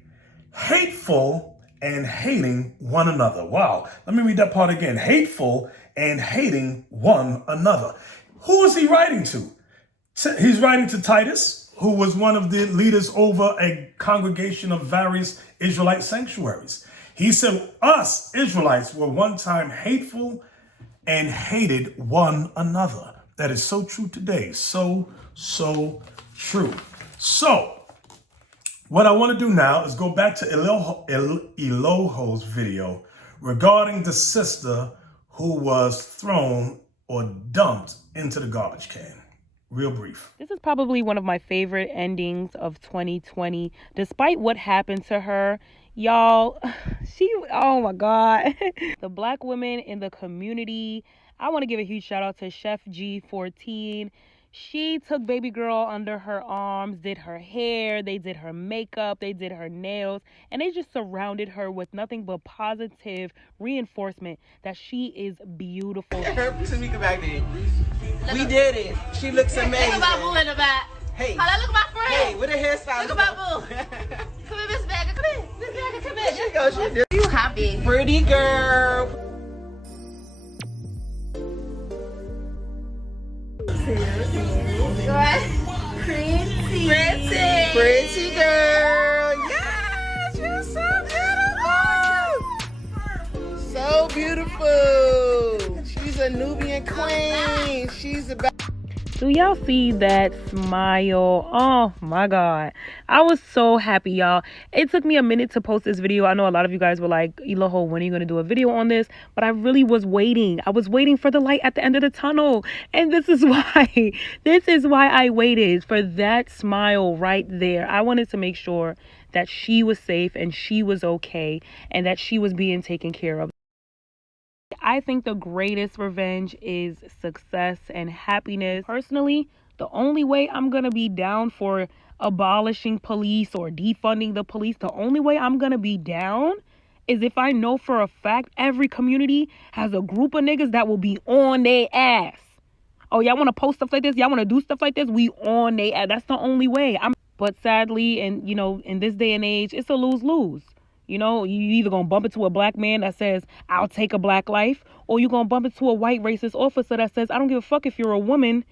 hateful and hating one another. Wow. Let me read that part again. Hateful and hating one another. Who is he writing to? He's writing to Titus, who was one of the leaders over a congregation of various Israelite sanctuaries. He said, us Israelites were one time hateful and hated one another. That is so true today. So true. So what I want to do now is go back to Eloho's video regarding the sister who was thrown or dumped into the garbage can. Real brief. This is probably one of my favorite endings of 2020. Despite what happened to her, y'all, oh my God. The black women in the community, I want to give a huge shout out to Chef G14. She took baby girl under her arms, did her hair, they did her makeup, they did her nails, and they just surrounded her with nothing but positive reinforcement that she is beautiful. Tamika back there. We did it. She looks amazing. Look at my boo in the back. Hey. Holla, look at my friend. Hey, with a hairstyle. Look at my boo. Come here, Miss Bagger. Come here. Miss Bagger, come here. There she goes. She did. You happy? Pretty girl. Pretty girl. Yes, you're so beautiful. So beautiful. She's a Nubian queen. She's about. Do y'all see that smile? Oh my God. I was so happy, y'all. It took me a minute to post this video. I know a lot of you guys were like, Eloho, when are you going to do a video on this? But I really was waiting. I was waiting for the light at the end of the tunnel. And this is why I waited for that smile right there. I wanted to make sure that she was safe and she was okay and that she was being taken care of. I think the greatest revenge is success and happiness. Personally, the only way I'm going to be down for abolishing police or defunding the police, the only way I'm going to be down is if I know for a fact every community has a group of niggas that will be on their ass. Oh, y'all want to post stuff like this? Y'all want to do stuff like this? We on their ass. That's the only way. But sadly, and in this day and age, it's a lose-lose. You either going to bump into a black man that says, I'll take a black life, or you're going to bump into a white racist officer that says, I don't give a fuck if you're a woman.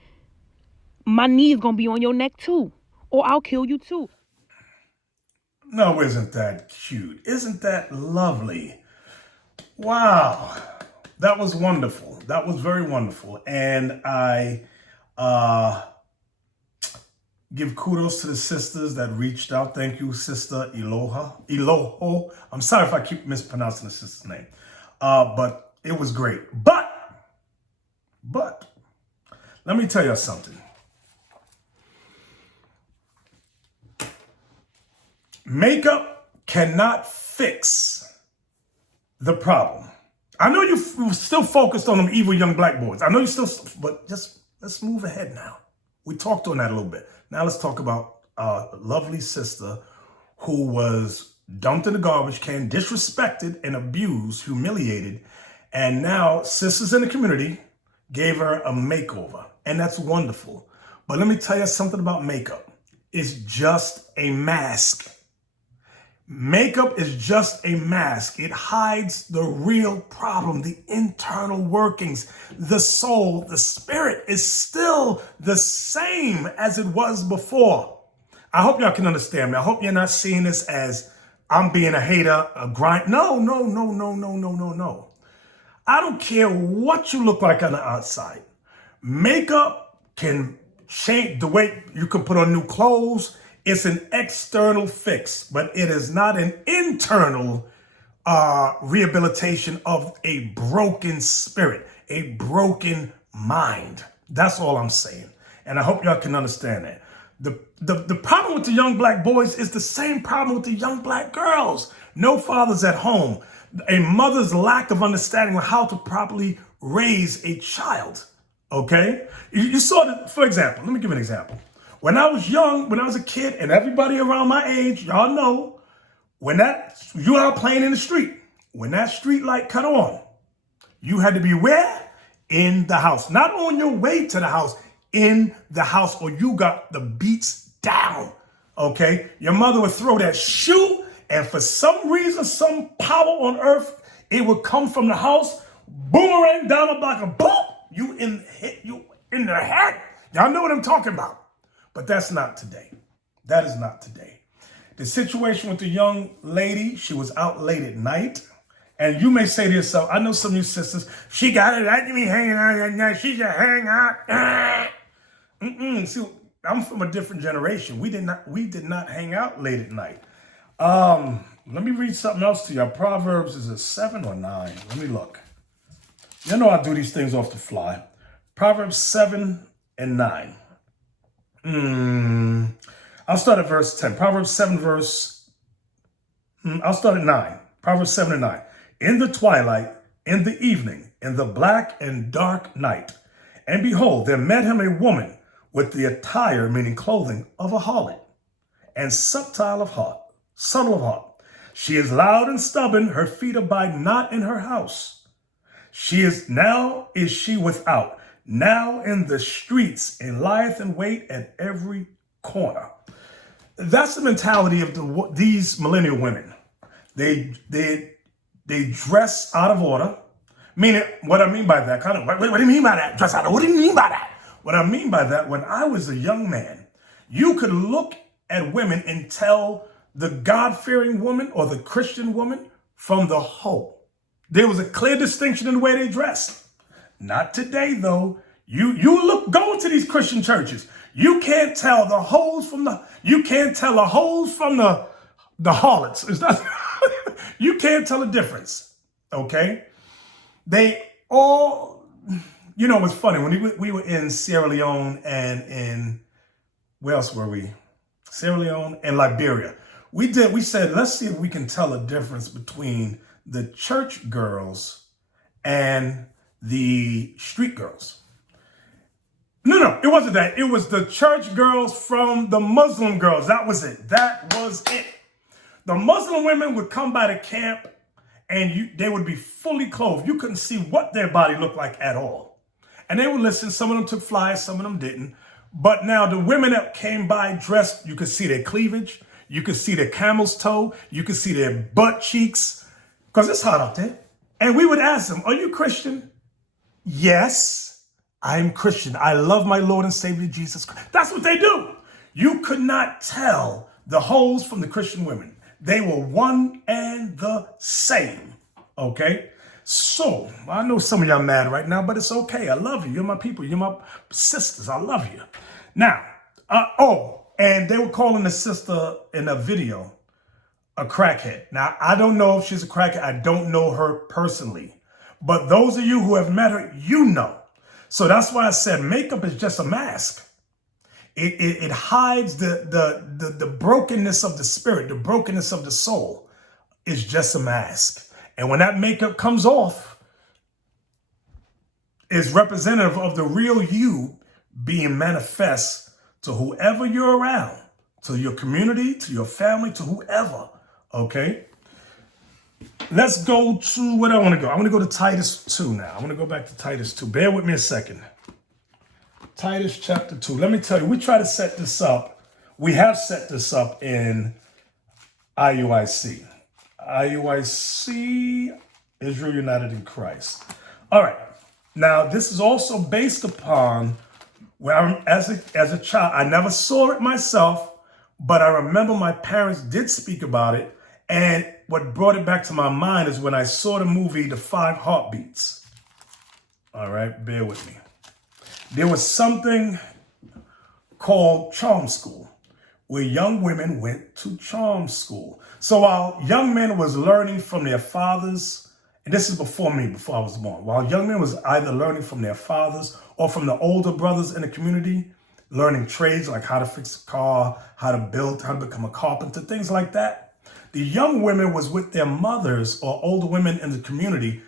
My knee's going to be on your neck too, or I'll kill you too. No, isn't that cute? Isn't that lovely? Wow. That was wonderful. That was very wonderful. And I give kudos to the sisters that reached out. Thank you, Sister Eloho. I'm sorry if I keep mispronouncing the sister's name. But it was great. But, let me tell you something. Makeup cannot fix the problem. I know you're still focused on them evil young black boys. I know you still, but just let's move ahead now. We talked on that a little bit. Now let's talk about a lovely sister who was dumped in the garbage can, disrespected and abused, humiliated. And now sisters in the community gave her a makeover. And that's wonderful. But let me tell you something about makeup. It's just a mask. Makeup is just a mask. It hides the real problem, the internal workings, the soul, the spirit is still the same as it was before. I hope y'all can understand me. I hope you're not seeing this as I'm being a hater, a grind. No. I don't care what you look like on the outside. Makeup can change the way you can put on new clothes. It's an external fix, but it is not an internal rehabilitation of a broken spirit, a broken mind. That's all I'm saying. And I hope y'all can understand that. The problem with the young black boys is the same problem with the young black girls. No fathers at home. A mother's lack of understanding of how to properly raise a child. Okay? You saw that, for example, let me give you an example. When I was young, when I was a kid, and everybody around my age, y'all know, when you are playing in the street, when that street light cut on, you had to be where? In the house. Not on your way to the house, in the house, or you got the beats down, okay? Your mother would throw that shoe, and for some reason, some power on earth, it would come from the house, boomerang down the block, and boom, you in the head. Y'all know what I'm talking about. But that's not today. That is not today. The situation with the young lady, she was out late at night. And you may say to yourself, I know some of you sisters, she got it. I didn't be hanging out at night. She just hang out. See, I'm from a different generation. We did not hang out late at night. Let me read something else to you. Proverbs, is it 7 or 9? Let me look. You know I do these things off the fly. Proverbs 7 and 9. I'll start at verse 10. Proverbs 7 I'll start at 9. Proverbs 7 and 9. In the twilight, in the evening, in the black and dark night. And behold, there met him a woman with the attire, meaning clothing, of a harlot, and subtle of heart. She is loud and stubborn, her feet abide not in her house. Now is she without. Now in the streets, and lieth in wait at every corner. That's the mentality of these millennial women. They dress out of order. Meaning, what I mean by that, what do you mean by that? Dress out of order? What do you mean by that? What I mean by that, when I was a young man, you could look at women and tell the God-fearing woman or the Christian woman from the hoe. There was a clear distinction in the way they dressed. Not today, though. You go into these Christian churches. You can't tell the hoes from the the harlots. It's not, you can't tell the difference. Okay? They all, you know, it's funny when we were in Sierra Leone and in, where else were we? Sierra Leone and Liberia. We said, let's see if we can tell a difference between the church girls and the street girls. No, it wasn't that. It was the church girls from the Muslim girls. That was it. The Muslim women would come by the camp and they would be fully clothed. You couldn't see what their body looked like at all. And they would listen. Some of them took flyers, some of them didn't. But now the women that came by dressed, you could see their cleavage. You could see their camel's toe. You could see their butt cheeks. Because it's hot out there. And we would ask them, are you Christian? Yes, I'm Christian. I love my Lord and Savior Jesus Christ. That's what they do. You could not tell the hoes from the Christian women. They were one and the same. Okay? So, I know some of y'all mad right now, but it's okay. I love you. You're my people. You're my sisters. I love you. Now, and they were calling the sister in a video a crackhead. Now, I don't know if she's a crackhead. I don't know her personally. But those of you who have met her, you know. So that's why I said makeup is just a mask. It hides the brokenness of the spirit, the brokenness of the soul. It's just a mask. And when that makeup comes off, it's representative of the real you being manifest to whoever you're around, to your community, to your family, to whoever. Okay? Let's go to where I want to go. I want to go to Titus 2 now. I want to go back to Titus 2. Bear with me a second. Titus chapter 2. Let me tell you, we try to set this up. We have set this up in IUIC. IUIC, Israel United in Christ. All right. Now, this is also based upon where as a child, I never saw it myself, but I remember my parents did speak about it. And what brought it back to my mind is when I saw the movie, The 5 Heartbeats. All right, bear with me. There was something called charm school, where young women went to charm school. So while young men was learning from their fathers, and this is before I was born, while young men was either learning from their fathers or from the older brothers in the community, learning trades like how to fix a car, how to build, how to become a carpenter, things like that. The young women was with their mothers or older women in the community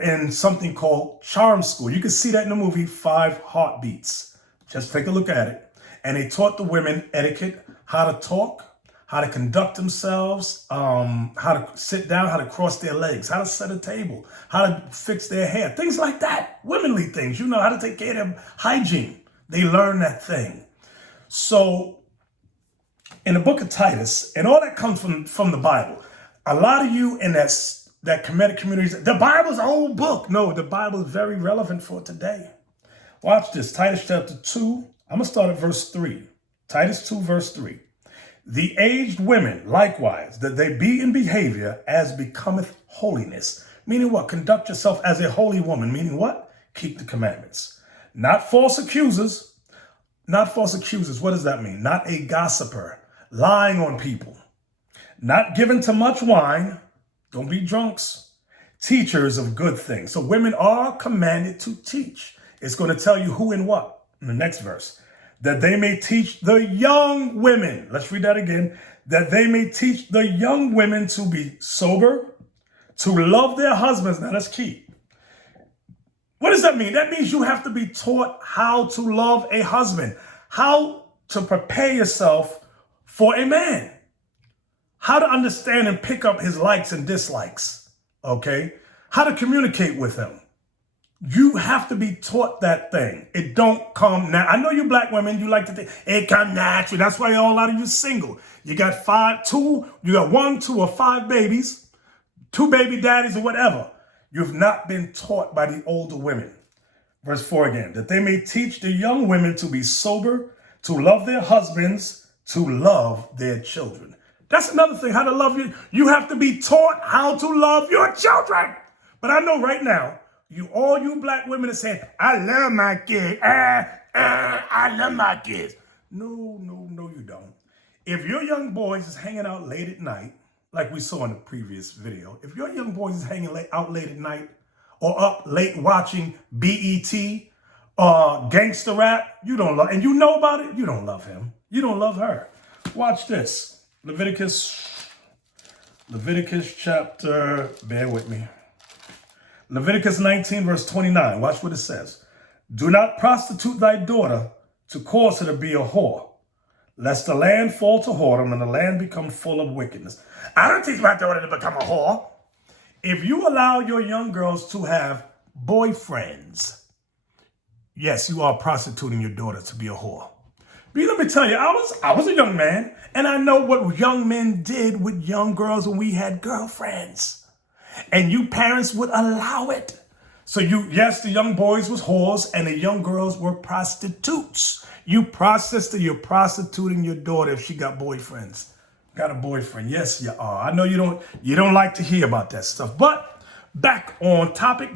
in something called charm school. You can see that in the movie 5 Heartbeats. Just take a look at it. And they taught the women etiquette, how to talk, how to conduct themselves, how to sit down, how to cross their legs, how to set a table, how to fix their hair, things like that. Womanly things, you know, how to take care of their hygiene. They learn that thing. So in the book of Titus, and all that comes from the Bible, a lot of you in that Kemetic communities, the Bible's an old book. No, the Bible is very relevant for today. Watch this, Titus chapter 2. I'm going to start at verse 3. Titus 2, verse 3. The aged women, likewise, that they be in behavior as becometh holiness. Meaning what? Conduct yourself as a holy woman. Meaning what? Keep the commandments. Not false accusers. Not false accusers. What does that mean? Not a gossiper. Lying on people. Not given to much wine. Don't be drunks. Teachers of good things. So women are commanded to teach. It's going to tell you who and what in the next verse. That they may teach the young women. Let's read that again. That they may teach the young women to be sober, to love their husbands. Now that's key. What does that mean? That means you have to be taught how to love a husband, how to prepare yourself for a man, how to understand and pick up his likes and dislikes, okay? How to communicate with him. You have to be taught that thing. It don't come now. I know you black women, you like to think it come naturally. That's why a lot of you single. You got 1, 2, or 5 babies, 2 baby daddies or whatever. You've not been taught by the older women. Verse 4 again, that they may teach the young women to be sober, to love their husbands, to love their children. That's another thing, how to love you. You have to be taught how to love your children But I know right now, all you black women are saying, I love my kids. I love my kids. No, you don't. If your young boys is hanging out late at night, like we saw in the previous video, if your young boys is hanging out late at night or up late watching BET or gangster rap, you don't love, and you know about it, you don't love him. You don't love her. Watch this. Leviticus chapter, bear with me. Leviticus 19 verse 29. Watch what it says. Do not prostitute thy daughter to cause her to be a whore, lest the land fall to whoredom and the land become full of wickedness. I don't teach my daughter to become a whore. If you allow your young girls to have boyfriends, yes, you are prostituting your daughter to be a whore. But let me tell you, I was a young man, and I know what young men did with young girls when we had girlfriends. And you parents would allow it. So yes, the young boys was whores and the young girls were prostitutes. You're prostituting your daughter if she got boyfriends. Got a boyfriend. Yes, you are. I know you don't like to hear about that stuff. But back on topic.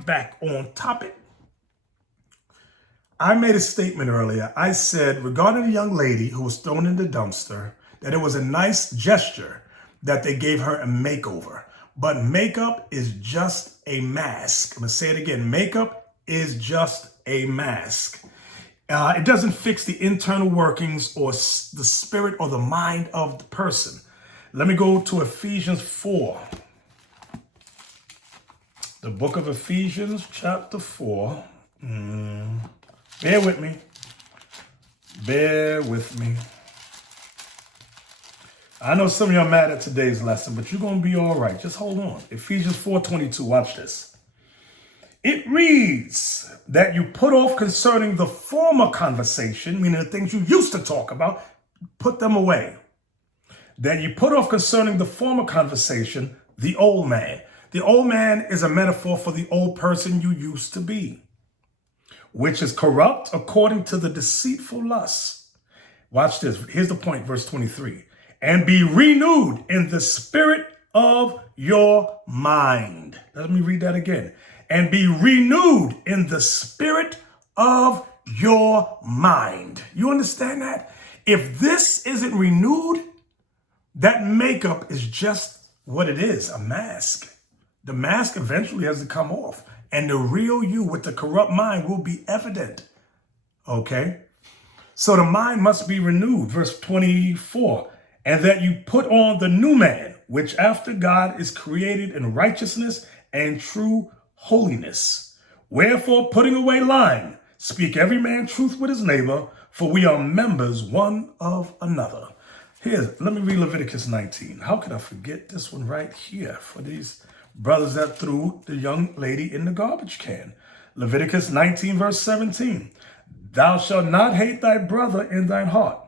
I made a statement earlier. I said regarding a young lady who was thrown in the dumpster that it was a nice gesture that they gave her a makeover. But makeup is just a mask. I'm going to say it again. Makeup is just a mask. It doesn't fix the internal workings or the spirit or the mind of the person. Let me go to Ephesians 4. The book of Ephesians, chapter 4. Bear with me. I know some of y'all mad at today's lesson, but you're going to be all right. Just hold on. Ephesians 4:22. Watch this. It reads that you put off concerning the former conversation, meaning the things you used to talk about, put them away. That you put off concerning the former conversation, the old man. The old man is a metaphor for the old person you used to be, which is corrupt according to the deceitful lusts. Watch this. Here's the point, verse 23. And be renewed in the spirit of your mind. Let me read that again. And be renewed in the spirit of your mind. You understand that? If this isn't renewed, that makeup is just what it is, a mask. The mask eventually has to come off, and the real you with the corrupt mind will be evident. Okay? So the mind must be renewed. Verse 24. And that you put on the new man, which after God is created in righteousness and true holiness. Wherefore, putting away lying, speak every man truth with his neighbor, for we are members one of another. Let me read Leviticus 19. How could I forget this one right here for these brothers that threw the young lady in the garbage can? Leviticus 19, verse 17. Thou shalt not hate thy brother in thine heart.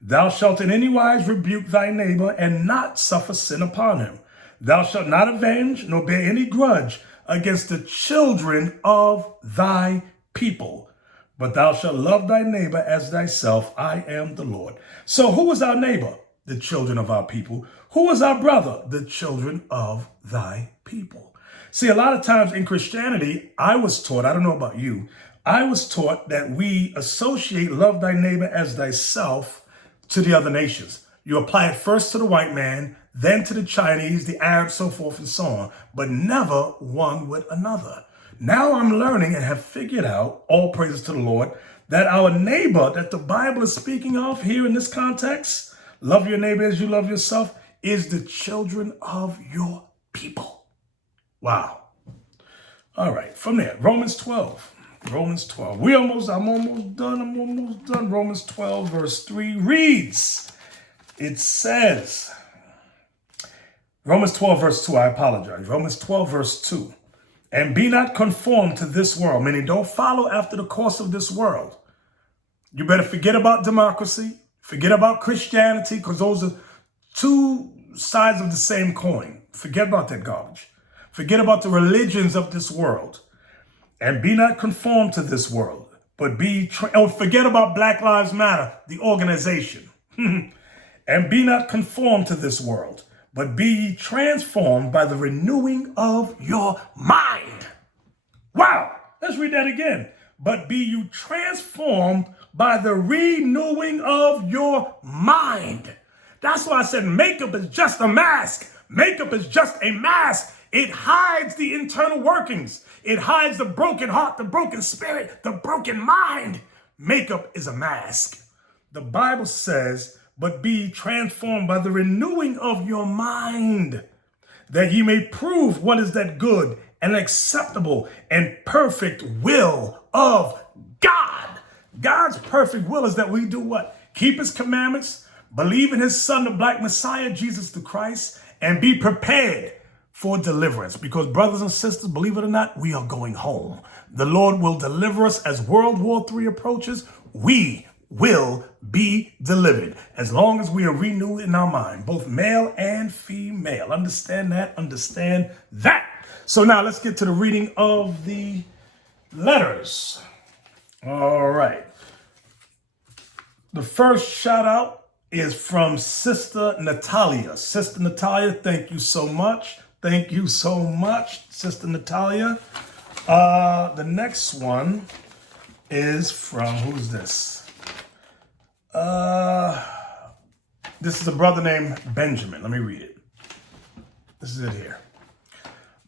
Thou shalt in any wise rebuke thy neighbor and not suffer sin upon him. Thou shalt not avenge nor bear any grudge against the children of thy people, but thou shalt love thy neighbor as thyself. I am the Lord. So who is our neighbor? The children of our people. Who is our brother? The children of thy people. See, a lot of times in Christianity, I was taught, I don't know about you, I was taught that we associate love thy neighbor as thyself to the other nations. You apply it first to the white man, then to the Chinese, the Arabs, so forth and so on, but never one with another. Now I'm learning and have figured out, all praises to the Lord, that our neighbor that the Bible is speaking of here in this context, love your neighbor as you love yourself, is the children of your people. Wow. All right, from there, Romans 12. I'm almost done. Romans 12, verse 3 reads, it says, Romans 12, verse 2, I apologize. Romans 12, verse 2, and be not conformed to this world, meaning don't follow after the course of this world. You better forget about democracy, forget about Christianity, because those are two sides of the same coin. Forget about that garbage. Forget about the religions of this world. And be not conformed to this world, but forget about Black Lives Matter, the organization. And be not conformed to this world, but be ye transformed by the renewing of your mind. Wow, let's read that again. But be you transformed by the renewing of your mind. That's why I said makeup is just a mask. Makeup is just a mask. It hides the internal workings. It hides the broken heart, the broken spirit, the broken mind. Makeup is a mask. The Bible says, but be transformed by the renewing of your mind, that ye may prove what is that good and acceptable and perfect will of God. God's perfect will is that we do what? Keep his commandments, believe in his son, the black Messiah, Jesus the Christ, and be prepared for deliverance. Because brothers and sisters, believe it or not, we are going home. The Lord will deliver us as World War III approaches. We will be delivered as long as we are renewed in our mind, both male and female. Understand that? Understand that. So now let's get to the reading of the letters. All right. The first shout out is from Sister Natalia. Sister Natalia, thank you so much. Thank you so much, Sister Natalia. The next one is from, who's this? This is a brother named Benjamin. Let me read it. This is it here.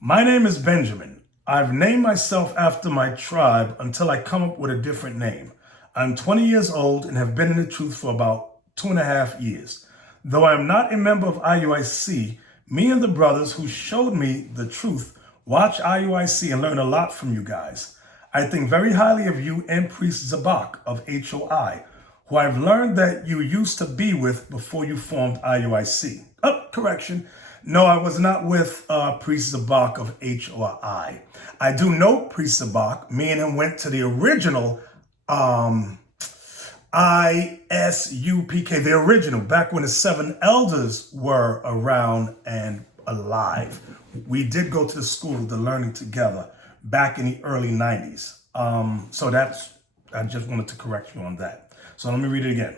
My name is Benjamin. I've named myself after my tribe until I come up with a different name. I'm 20 years old and have been in the truth for about 2.5 years. Though I am not a member of IUIC, me and the brothers who showed me the truth watch IUIC and learn a lot from you guys. I think very highly of you and Priest Zabak of HOI, who I've learned that you used to be with before you formed IUIC. Correction. No, I was not with Priest Zabak of HOI. I do know Priest Zabak. Me and him went to the original ISUPK, the original, back when the 7 elders were around and alive. We did go to the school, the learning together, back in the early 90s. So I just wanted to correct you on that. So let me read it again.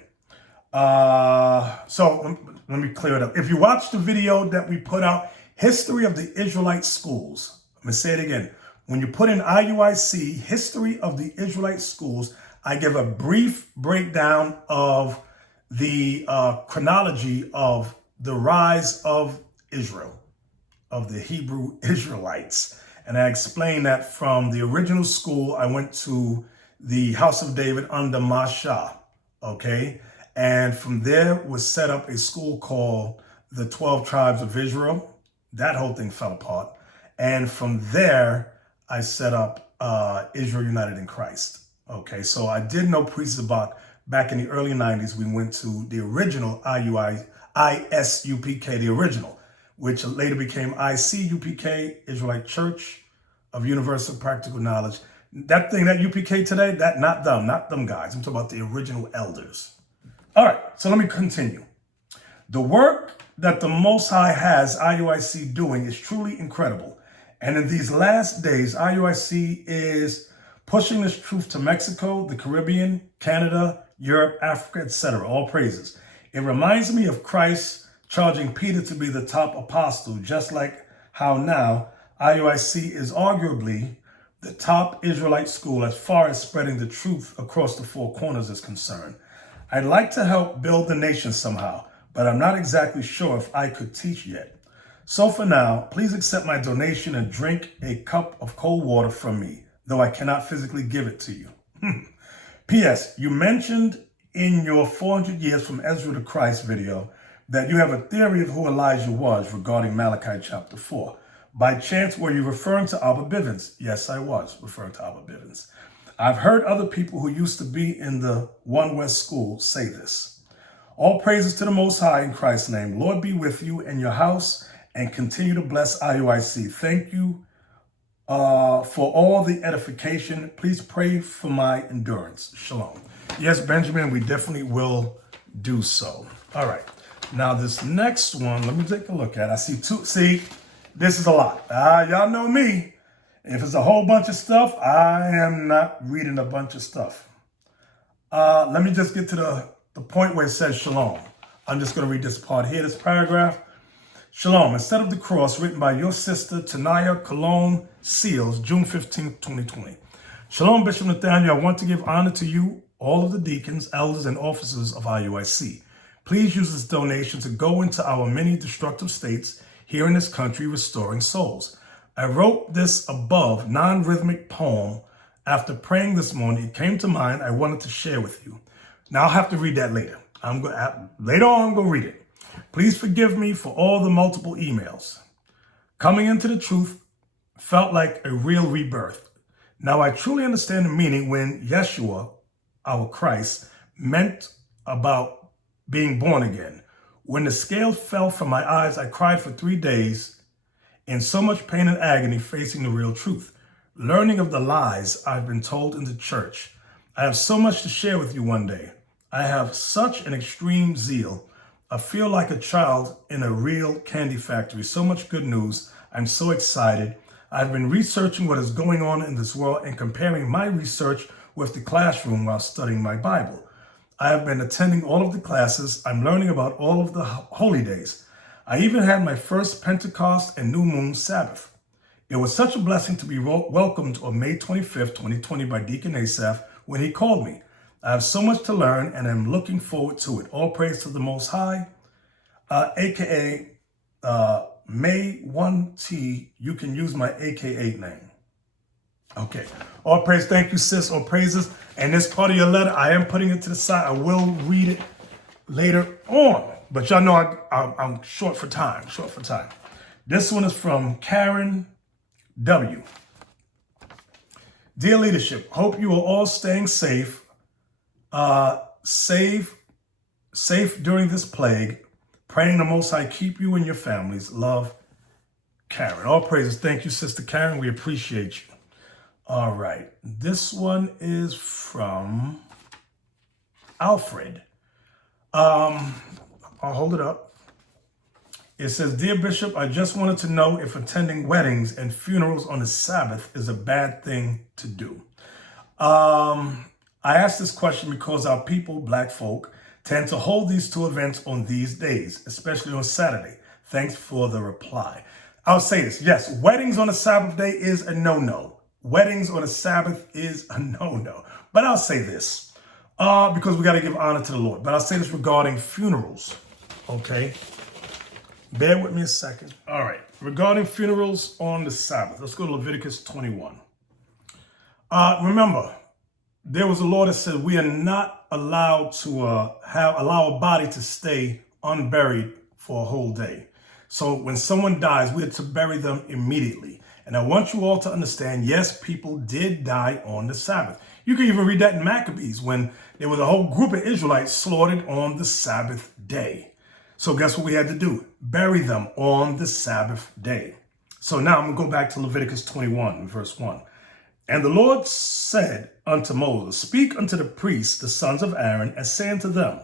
So let me clear it up. If you watch the video that we put out, History of the Israelite Schools, I'm going to say it again. When you put in IUIC, History of the Israelite Schools, I give a brief breakdown of the chronology of the rise of Israel, of the Hebrew Israelites. And I explain that from the original school, I went to the House of David under Masha, okay? And from there was set up a school called the 12 Tribes of Israel. That whole thing fell apart. And from there, I set up Israel United in Christ. Okay, so I did know Priest Zabak back in the early 90s. We went to the original ISUPK, the original, which later became ICUPK, Israelite Church of Universal Practical Knowledge. That thing, that UPK today, that not them guys. I'm talking about the original elders. All right, so let me continue. The work that the Most High has IUIC doing is truly incredible. And in these last days, IUIC is pushing this truth to Mexico, the Caribbean, Canada, Europe, Africa, etc. All praises. It reminds me of Christ charging Peter to be the top apostle, just like how now IUIC is arguably the top Israelite school as far as spreading the truth across the 4 corners is concerned. I'd like to help build the nation somehow, but I'm not exactly sure if I could teach yet. So for now, please accept my donation and drink a cup of cold water from me, though I cannot physically give it to you. P.S. You mentioned in your 400 Years from Ezra to Christ video that you have a theory of who Elijah was regarding Malachi chapter 4. By chance, were you referring to Abba Bivens? Yes, I was referring to Abba Bivens. I've heard other people who used to be in the One West school say this. All praises to the Most High in Christ's name. Lord be with you and your house and continue to bless IUIC. Thank you for all the edification. Please pray for my endurance. Shalom. Yes, Benjamin, we definitely will do so. All right. Now this next one, let me take a look at. I see 2. See, this is a lot. Y'all know me. If it's a whole bunch of stuff, I am not reading a bunch of stuff. Let me just get to the point where it says shalom. I'm just going to read this part here, this paragraph. Shalom. Instead of the cross, written by your sister Tanaya Cologne Seals, June 15th, 2020. Shalom, Bishop Nathaniel. I want to give honor to you, all of the deacons, elders, and officers of IUIC. Please use this donation to go into our many destructive states here in this country, restoring souls. I wrote this above non-rhythmic poem after praying this morning. It came to mind. I wanted to share with you. Now I'll have to read that later. Later on, I'm going to read it. Please forgive me for all the multiple emails. Coming into the truth felt like a real rebirth. Now I truly understand the meaning when Yeshua, our Christ, meant about being born again. When the scale fell from my eyes, I cried for 3 days in so much pain and agony, facing the real truth, learning of the lies I've been told in the church. I have so much to share with you one day. I have such an extreme zeal. I feel like a child in a real candy factory. So much good news. I'm so excited. I've been researching what is going on in this world and comparing my research with the classroom while studying my Bible. I have been attending all of the classes. I'm learning about all of the holy days. I even had my first Pentecost and New Moon Sabbath. It was such a blessing to be welcomed on May 25th, 2020 by Deacon Asaph when he called me. I have so much to learn and I'm looking forward to it. All praise to the Most High, aka May 1T. You can use my AKA name. Okay. All praise. Thank you, sis. All praises. And this part of your letter, I am putting it to the side. I will read it later on. But y'all know I'm short for time. This one is from Karen W. Dear leadership, hope you are all staying safe. Safe during this plague. Praying the Most High keep you and your families. Love, Karen. All praises. Thank you, Sister Karen. We appreciate you. All right. This one is from Alfred. I'll hold it up. It says, Dear Bishop, I just wanted to know if attending weddings and funerals on the Sabbath is a bad thing to do. I asked this question because our people, black folk, tend to hold these two events on these days, especially on Saturday. Thanks for the reply. I'll say this. Yes, weddings on a Sabbath day is a no-no. Weddings on a Sabbath is a no-no. But I'll say this, because we got to give honor to the Lord. But I'll say this regarding funerals, okay? Bear with me a second. All right, regarding funerals on the Sabbath, let's go to Leviticus 21. Remember, there was a law that said we are not allowed to allow a body to stay unburied for a whole day. So when someone dies, we are to bury them immediately. And I want you all to understand, yes, people did die on the Sabbath. You can even read that in Maccabees when there was a whole group of Israelites slaughtered on the Sabbath day. So guess what we had to do? Bury them on the Sabbath day. So now I'm going to go back to Leviticus 21, verse 1. And the Lord said unto Moses, Speak unto the priests, the sons of Aaron, and say unto them,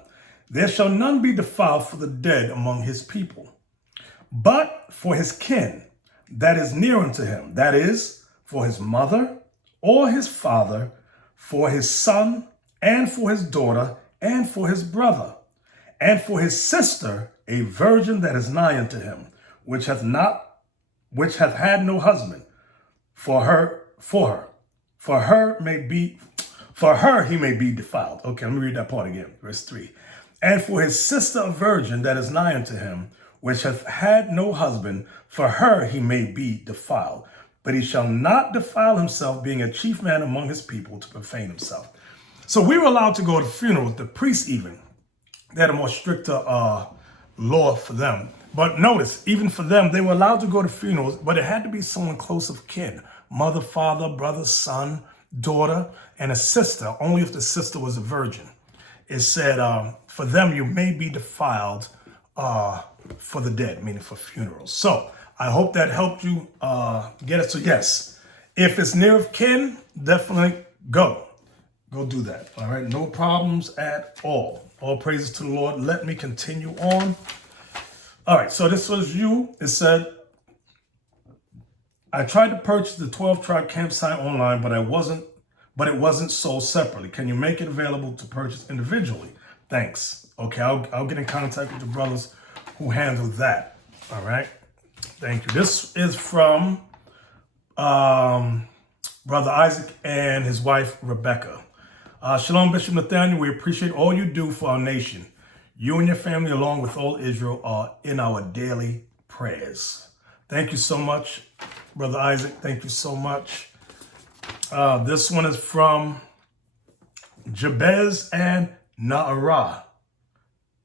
There shall none be defiled for the dead among his people, but for his kin that is near unto him, that is, for his mother or his father, for his son, and for his daughter, and for his brother, and for his sister, a virgin that is nigh unto him, which hath had no husband, for her he may be defiled. Okay, let me read that part again. Verse 3. And for his sister a virgin that is nigh unto him, which hath had no husband, for her he may be defiled. But he shall not defile himself, being a chief man among his people, to profane himself. So we were allowed to go to funerals, the priests even. They had a more stricter law for them. But notice, even for them, they were allowed to go to funerals, but it had to be someone close of kin. Mother, father, brother, son, daughter, and a sister, only if the sister was a virgin. It said, for them, you may be defiled for the dead, meaning for funerals. So I hope that helped you get it. So yes, if it's near of kin, definitely go do that. All right, no problems at all. All praises to the Lord. Let me continue on. All right, so this was you. It said, I tried to purchase the 12-tribe campsite online, but it wasn't sold separately. Can you make it available to purchase individually? Thanks. Okay, I'll get in contact with the brothers who handle that. All right. Thank you. This is from Brother Isaac and his wife, Rebecca. Shalom, Bishop Nathaniel. We appreciate all you do for our nation. You and your family, along with all Israel, are in our daily prayers. Thank you so much, Brother Isaac. Thank you so much. This one is from Jabez and Naarah.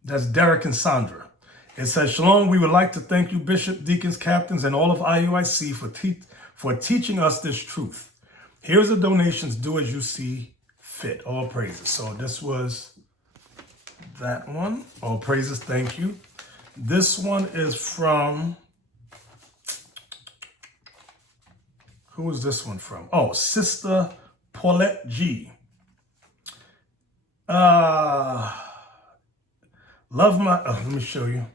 That's Derek and Sandra. It says, Shalom, we would like to thank you, Bishop, deacons, captains, and all of IUIC for teaching us this truth. Here's the donations. Do as you see fit. All praises. So this was that one. All praises. Thank you. This one is from... Who is this one from? Oh, Sister Paulette G. Love my... let me show you.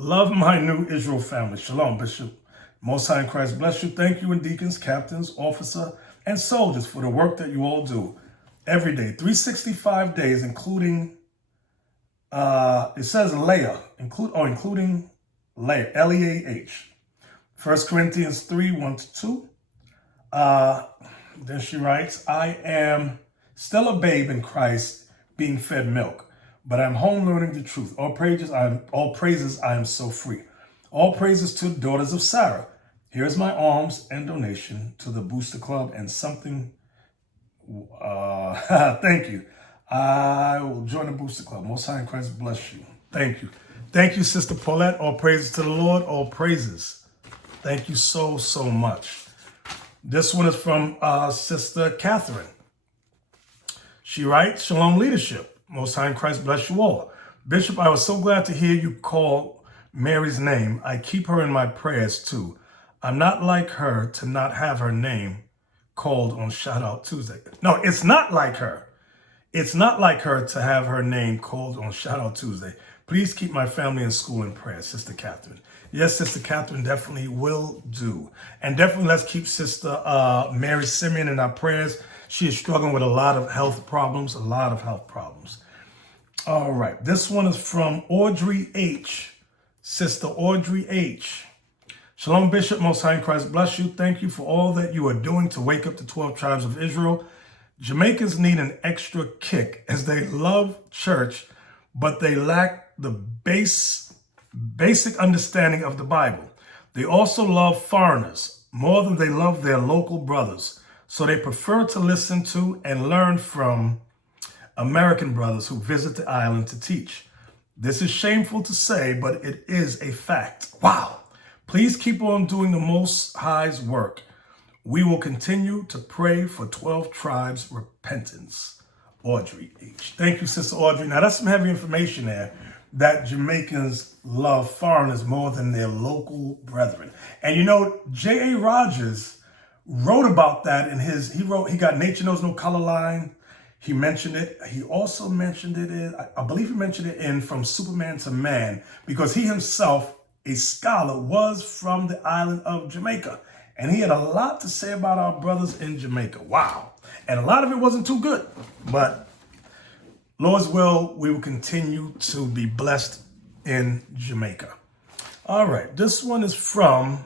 Love my new Israel family. Shalom, Bishop. Most High in Christ bless you. Thank you, and deacons, captains, officer, and soldiers for the work that you all do every day. 365 days, including, it says Leah, including Leah, L-E-A-H. 1 Corinthians 3, 1-2. Then she writes, I am still a babe in Christ, being fed milk, but I'm home learning the truth. All praises, I am so free. All praises to daughters of Sarah. Here's my alms and donation to the Booster Club and something. Thank you. I will join the Booster Club. Most High in Christ bless you. Thank you. Thank you, Sister Paulette. All praises to the Lord. All praises. Thank you so, so much. This one is from Sister Catherine. She writes, Shalom leadership. Most High in Christ bless you all. Bishop, I was so glad to hear you call Mary's name. I keep her in my prayers too. I'm not like her to not have her name called on Shout Out Tuesday. No, it's not like her. It's not like her to have her name called on Shout Out Tuesday. Please keep my family and school in prayer, Sister Catherine. Yes, Sister Catherine, definitely will do. And definitely let's keep Sister Mary Simeon in our prayers. She is struggling with a lot of health problems, All right, this one is from Audrey H. Sister Audrey H. Shalom, Bishop, Most High in Christ bless you. Thank you for all that you are doing to wake up the 12 tribes of Israel. Jamaicans need an extra kick as they love church, but they lack the basic understanding of the Bible. They also love foreigners more than they love their local brothers. So they prefer to listen to and learn from American brothers who visit the island to teach. This is shameful to say, but it is a fact. Wow. Please keep on doing the Most High's work. We will continue to pray for 12 tribes repentance. Audrey H. Thank you, Sister Audrey. Now, that's some heavy information there, that Jamaicans love foreigners more than their local brethren. And you know, J.A. Rogers wrote about that in he got Nature Knows No Color Line. He mentioned it. He also mentioned it in, I believe he mentioned it in From Superman to Man, because he himself, a scholar, was from the island of Jamaica. And he had a lot to say about our brothers in Jamaica. Wow. And a lot of it wasn't too good. But Lord's will, we will continue to be blessed in Jamaica. All right. This one is from,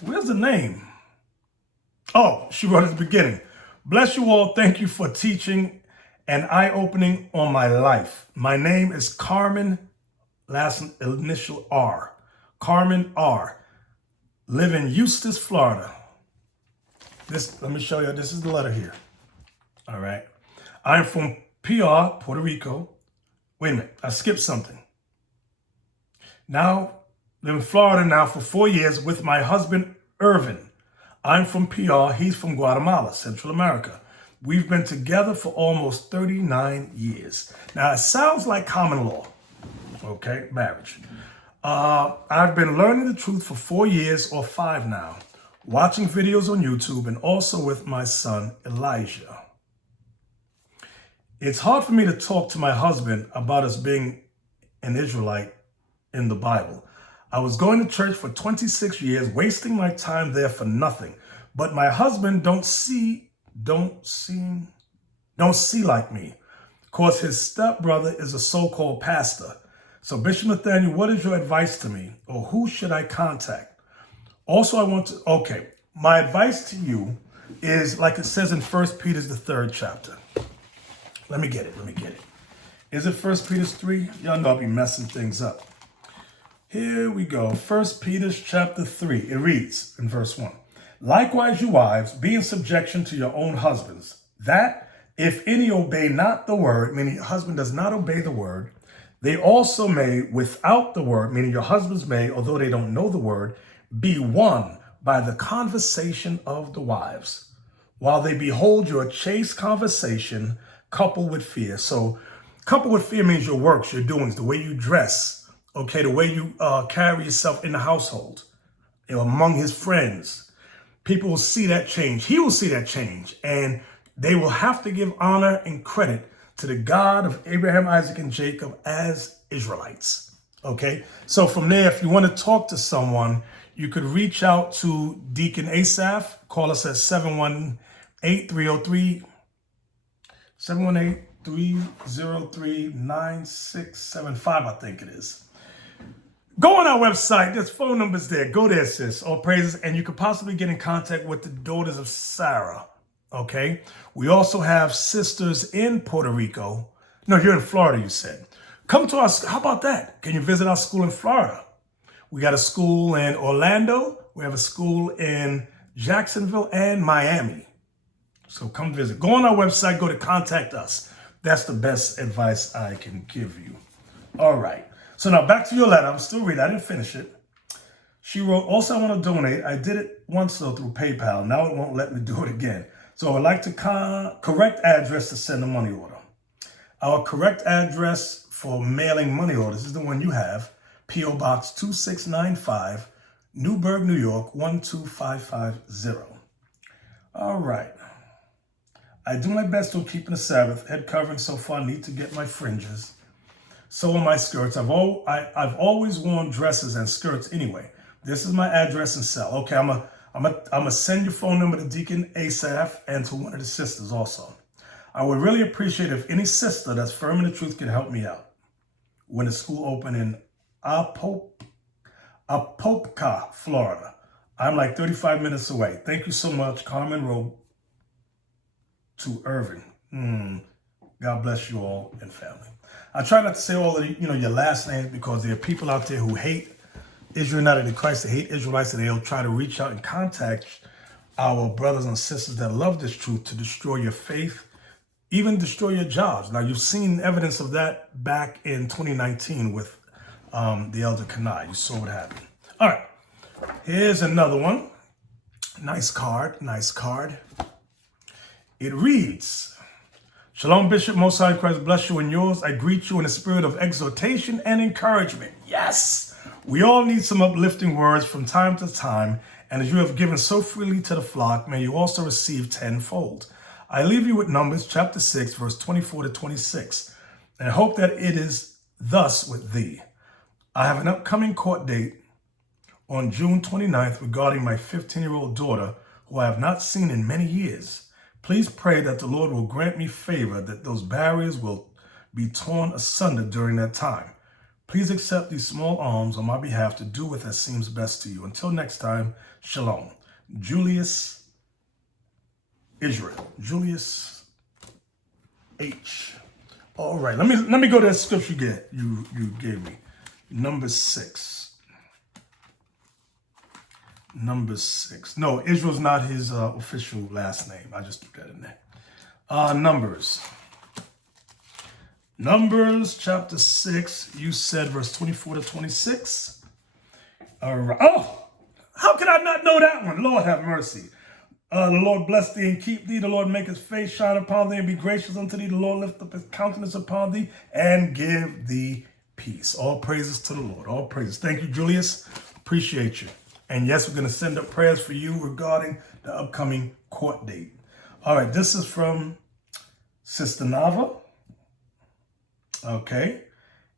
where's the name? Oh, she wrote at the beginning. Bless you all. Thank you for teaching and eye-opening on my life. My name is Carmen, last initial R. Carmen R. Live in Eustis, Florida. Let me show you. This is the letter here. All right. I'm from PR, Puerto Rico. Wait a minute. I skipped something. Now, live in Florida now for 4 years with my husband, Irvin. I'm from PR. He's from Guatemala, Central America. We've been together for almost 39 years. Now, it sounds like common law. Okay, marriage. I've been learning the truth for 4 years or 5 now, watching videos on YouTube and also with my son, Elijah. It's hard for me to talk to my husband about us being an Israelite in the Bible. I was going to church for 26 years, wasting my time there for nothing. But my husband don't see like me. Of course, his stepbrother is a so-called pastor. So Bishop Nathaniel, what is your advice to me, or who should I contact? Also, my advice to you is like it says in 1 Peter, the 3rd chapter. Let me get it. Is it 1 Peter 3? Y'all know I'll be messing things up. Here we go. 1 Peter chapter 3. It reads in verse 1. Likewise, you wives, be in subjection to your own husbands, that if any obey not the word, meaning your husband does not obey the word, they also may, without the word, meaning your husbands may, although they don't know the word, be won by the conversation of the wives, while they behold your chaste conversation coupled with fear. So coupled with fear means your works, your doings, the way you dress, okay, the way you carry yourself in the household, among his friends. People will see that change. He will see that change, and they will have to give honor and credit to the God of Abraham, Isaac, and Jacob as Israelites. Okay, so from there, if you want to talk to someone, you could reach out to Deacon Asaph. Call us at 718-303-9675, I think it is. Go on our website. There's phone numbers there. Go there, sis. All praises. And you could possibly get in contact with the daughters of Sarah. Okay. We also have sisters in Puerto Rico. No, you're in Florida, you said. Come to us. How about that? Can you visit our school in Florida? We got a school in Orlando. We have a school in Jacksonville and Miami. So come visit. Go on our website. Go to contact us. That's the best advice I can give you. All right. So now back to your letter. I'm still reading. I didn't finish it. She wrote, also, I want to donate. I did it once, though, through PayPal. Now it won't let me do it again. So I would like to correct address to send a money order. Our correct address for mailing money orders is the one you have. P.O. Box 2695, Newburgh, New York, 12550. All right. I do my best to keeping the Sabbath. Head covering so far. Need to get my fringes. So are my skirts. I've always worn dresses and skirts anyway. This is my address and cell. Okay, I'm gonna send your phone number to Deacon Asaph and to one of the sisters also. I would really appreciate if any sister that's firm in the truth can help me out when the school open in Apopka, Florida. I'm like 35 minutes away. Thank you so much, Carmen Rowe to Irving. God bless you all and family. I try not to say all of your last names because there are people out there who hate Israel United in Christ. They hate Israelites, and they'll try to reach out and contact our brothers and sisters that love this truth to destroy your faith, even destroy your jobs. Now, you've seen evidence of that back in 2019 with the Elder Kanai. You saw what happened. All right, here's another one. Nice card. It reads, Shalom, Bishop, Most High Christ bless you and yours. I greet you in a spirit of exhortation and encouragement. Yes, we all need some uplifting words from time to time, and as you have given so freely to the flock, may you also receive tenfold. I leave you with Numbers chapter 6, verse 24 to 26, and hope that it is thus with thee. I have an upcoming court date on June 29th regarding my 15-year-old daughter, who I have not seen in many years. Please pray that the Lord will grant me favor, that those barriers will be torn asunder during that time. Please accept these small alms on my behalf to do with as seems best to you. Until next time, shalom. Julius Israel. Julius H. All right, let me go to that scripture you gave me. Number 6. Number 6. No, Israel's not his official last name. I just threw that in there. Numbers chapter 6. You said verse 24 to 26. All right. Oh, how could I not know that one? Lord have mercy. The Lord bless thee and keep thee. The Lord make his face shine upon thee and be gracious unto thee. The Lord lift up his countenance upon thee and give thee peace. All praises to the Lord. All praises. Thank you, Julius. Appreciate you. And yes, we're going to send up prayers for you regarding the upcoming court date. All right, this is from Sister Nava. Okay.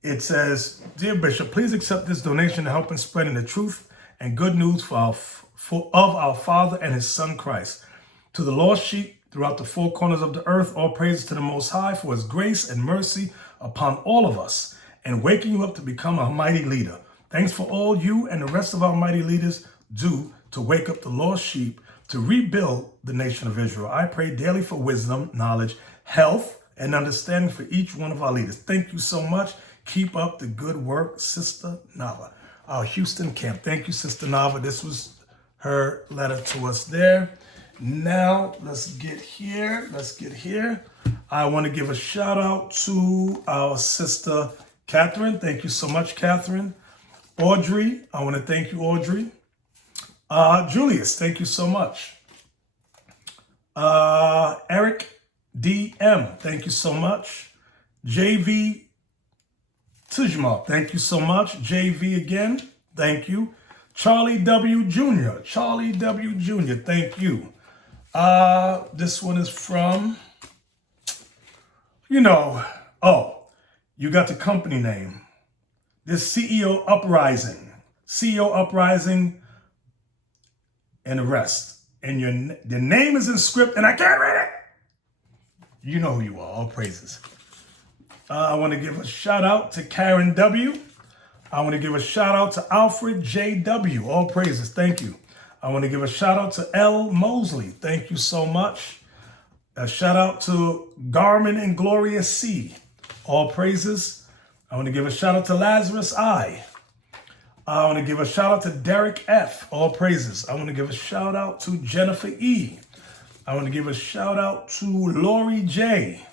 It says, Dear Bishop, please accept this donation to help in spreading the truth and good news of our Father and his Son Christ. To the lost sheep throughout the four corners of the earth, all praises to the Most High for his grace and mercy upon all of us, and waking you up to become a mighty leader. Thanks for all you and the rest of our mighty leaders do to wake up the lost sheep, to rebuild the nation of Israel. I pray daily for wisdom, knowledge, health, and understanding for each one of our leaders. Thank you so much. Keep up the good work, Sister Nava. Our Houston camp. Thank you, Sister Nava. This was her letter to us there. Now, let's get here. I want to give a shout out to our sister Catherine. Thank you so much, Catherine. Audrey, I want to thank you, Audrey. Julius, thank you so much. Eric DM, thank you so much. JV Tujma, thank you so much. JV again, thank you. Charlie W. Jr., thank you. This one is from, you got the company name. This CEO Uprising, and the rest. And the name is in script, and I can't read it. You know who you are. All praises. I want to give a shout out to Karen W. I want to give a shout out to Alfred J.W. All praises. Thank you. I want to give a shout out to L. Mosley. Thank you so much. A shout out to Garmin and Gloria C. All praises. I want to give a shout out to Lazarus I. I want to give a shout out to Derek F. All praises. I want to give a shout out to Jennifer E. I want to give a shout out to Lori J.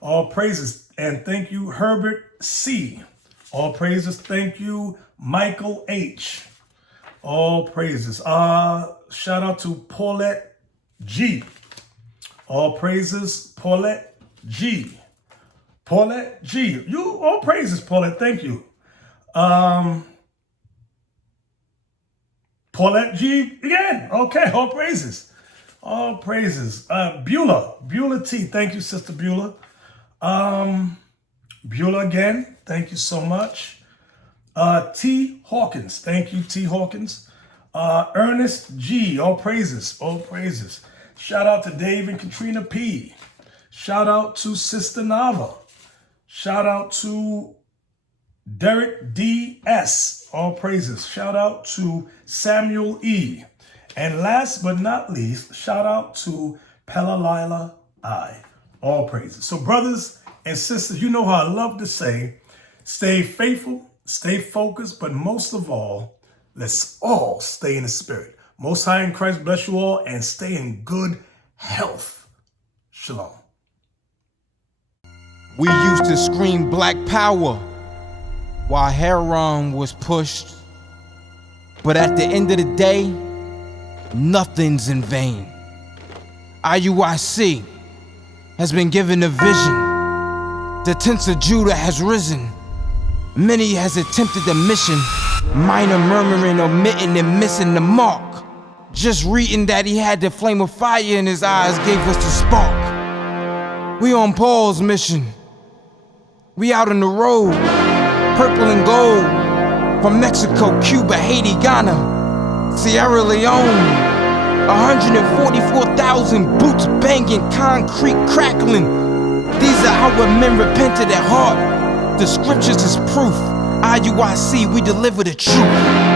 All praises. And thank you, Herbert C. All praises. Thank you, Michael H. All praises. Shout out to Paulette G. All praises, Paulette G. Paulette G. You all praises, Paulette. Thank you. Paulette G again. Okay, all praises. All praises. Beulah T. Thank you, Sister Beulah. Beulah again. Thank you so much. T. Hawkins. Thank you, T. Hawkins. Ernest G. All praises. All praises. Shout out to Dave and Katrina P. Shout out to Sister Nava. Shout out to Derek D.S. All praises. Shout out to Samuel E. And last but not least, shout out to Pelalila I. All praises. So brothers and sisters, you know how I love to say, stay faithful, stay focused, but most of all, let's all stay in the spirit. Most High in Christ bless you all and stay in good health. Shalom. We used to scream black power while Heron was pushed. But at the end of the day, nothing's in vain. IUIC has been given a vision. The tents of Judah has risen. Many has attempted the mission. Minor murmuring, omitting, and missing the mark. Just reading that he had the flame of fire in his eyes gave us the spark. We on Paul's mission. We out on the road, purple and gold. From Mexico, Cuba, Haiti, Ghana, Sierra Leone. 144,000 boots banging, concrete crackling. These are our men repented at heart. The scriptures is proof. IUIC, we deliver the truth.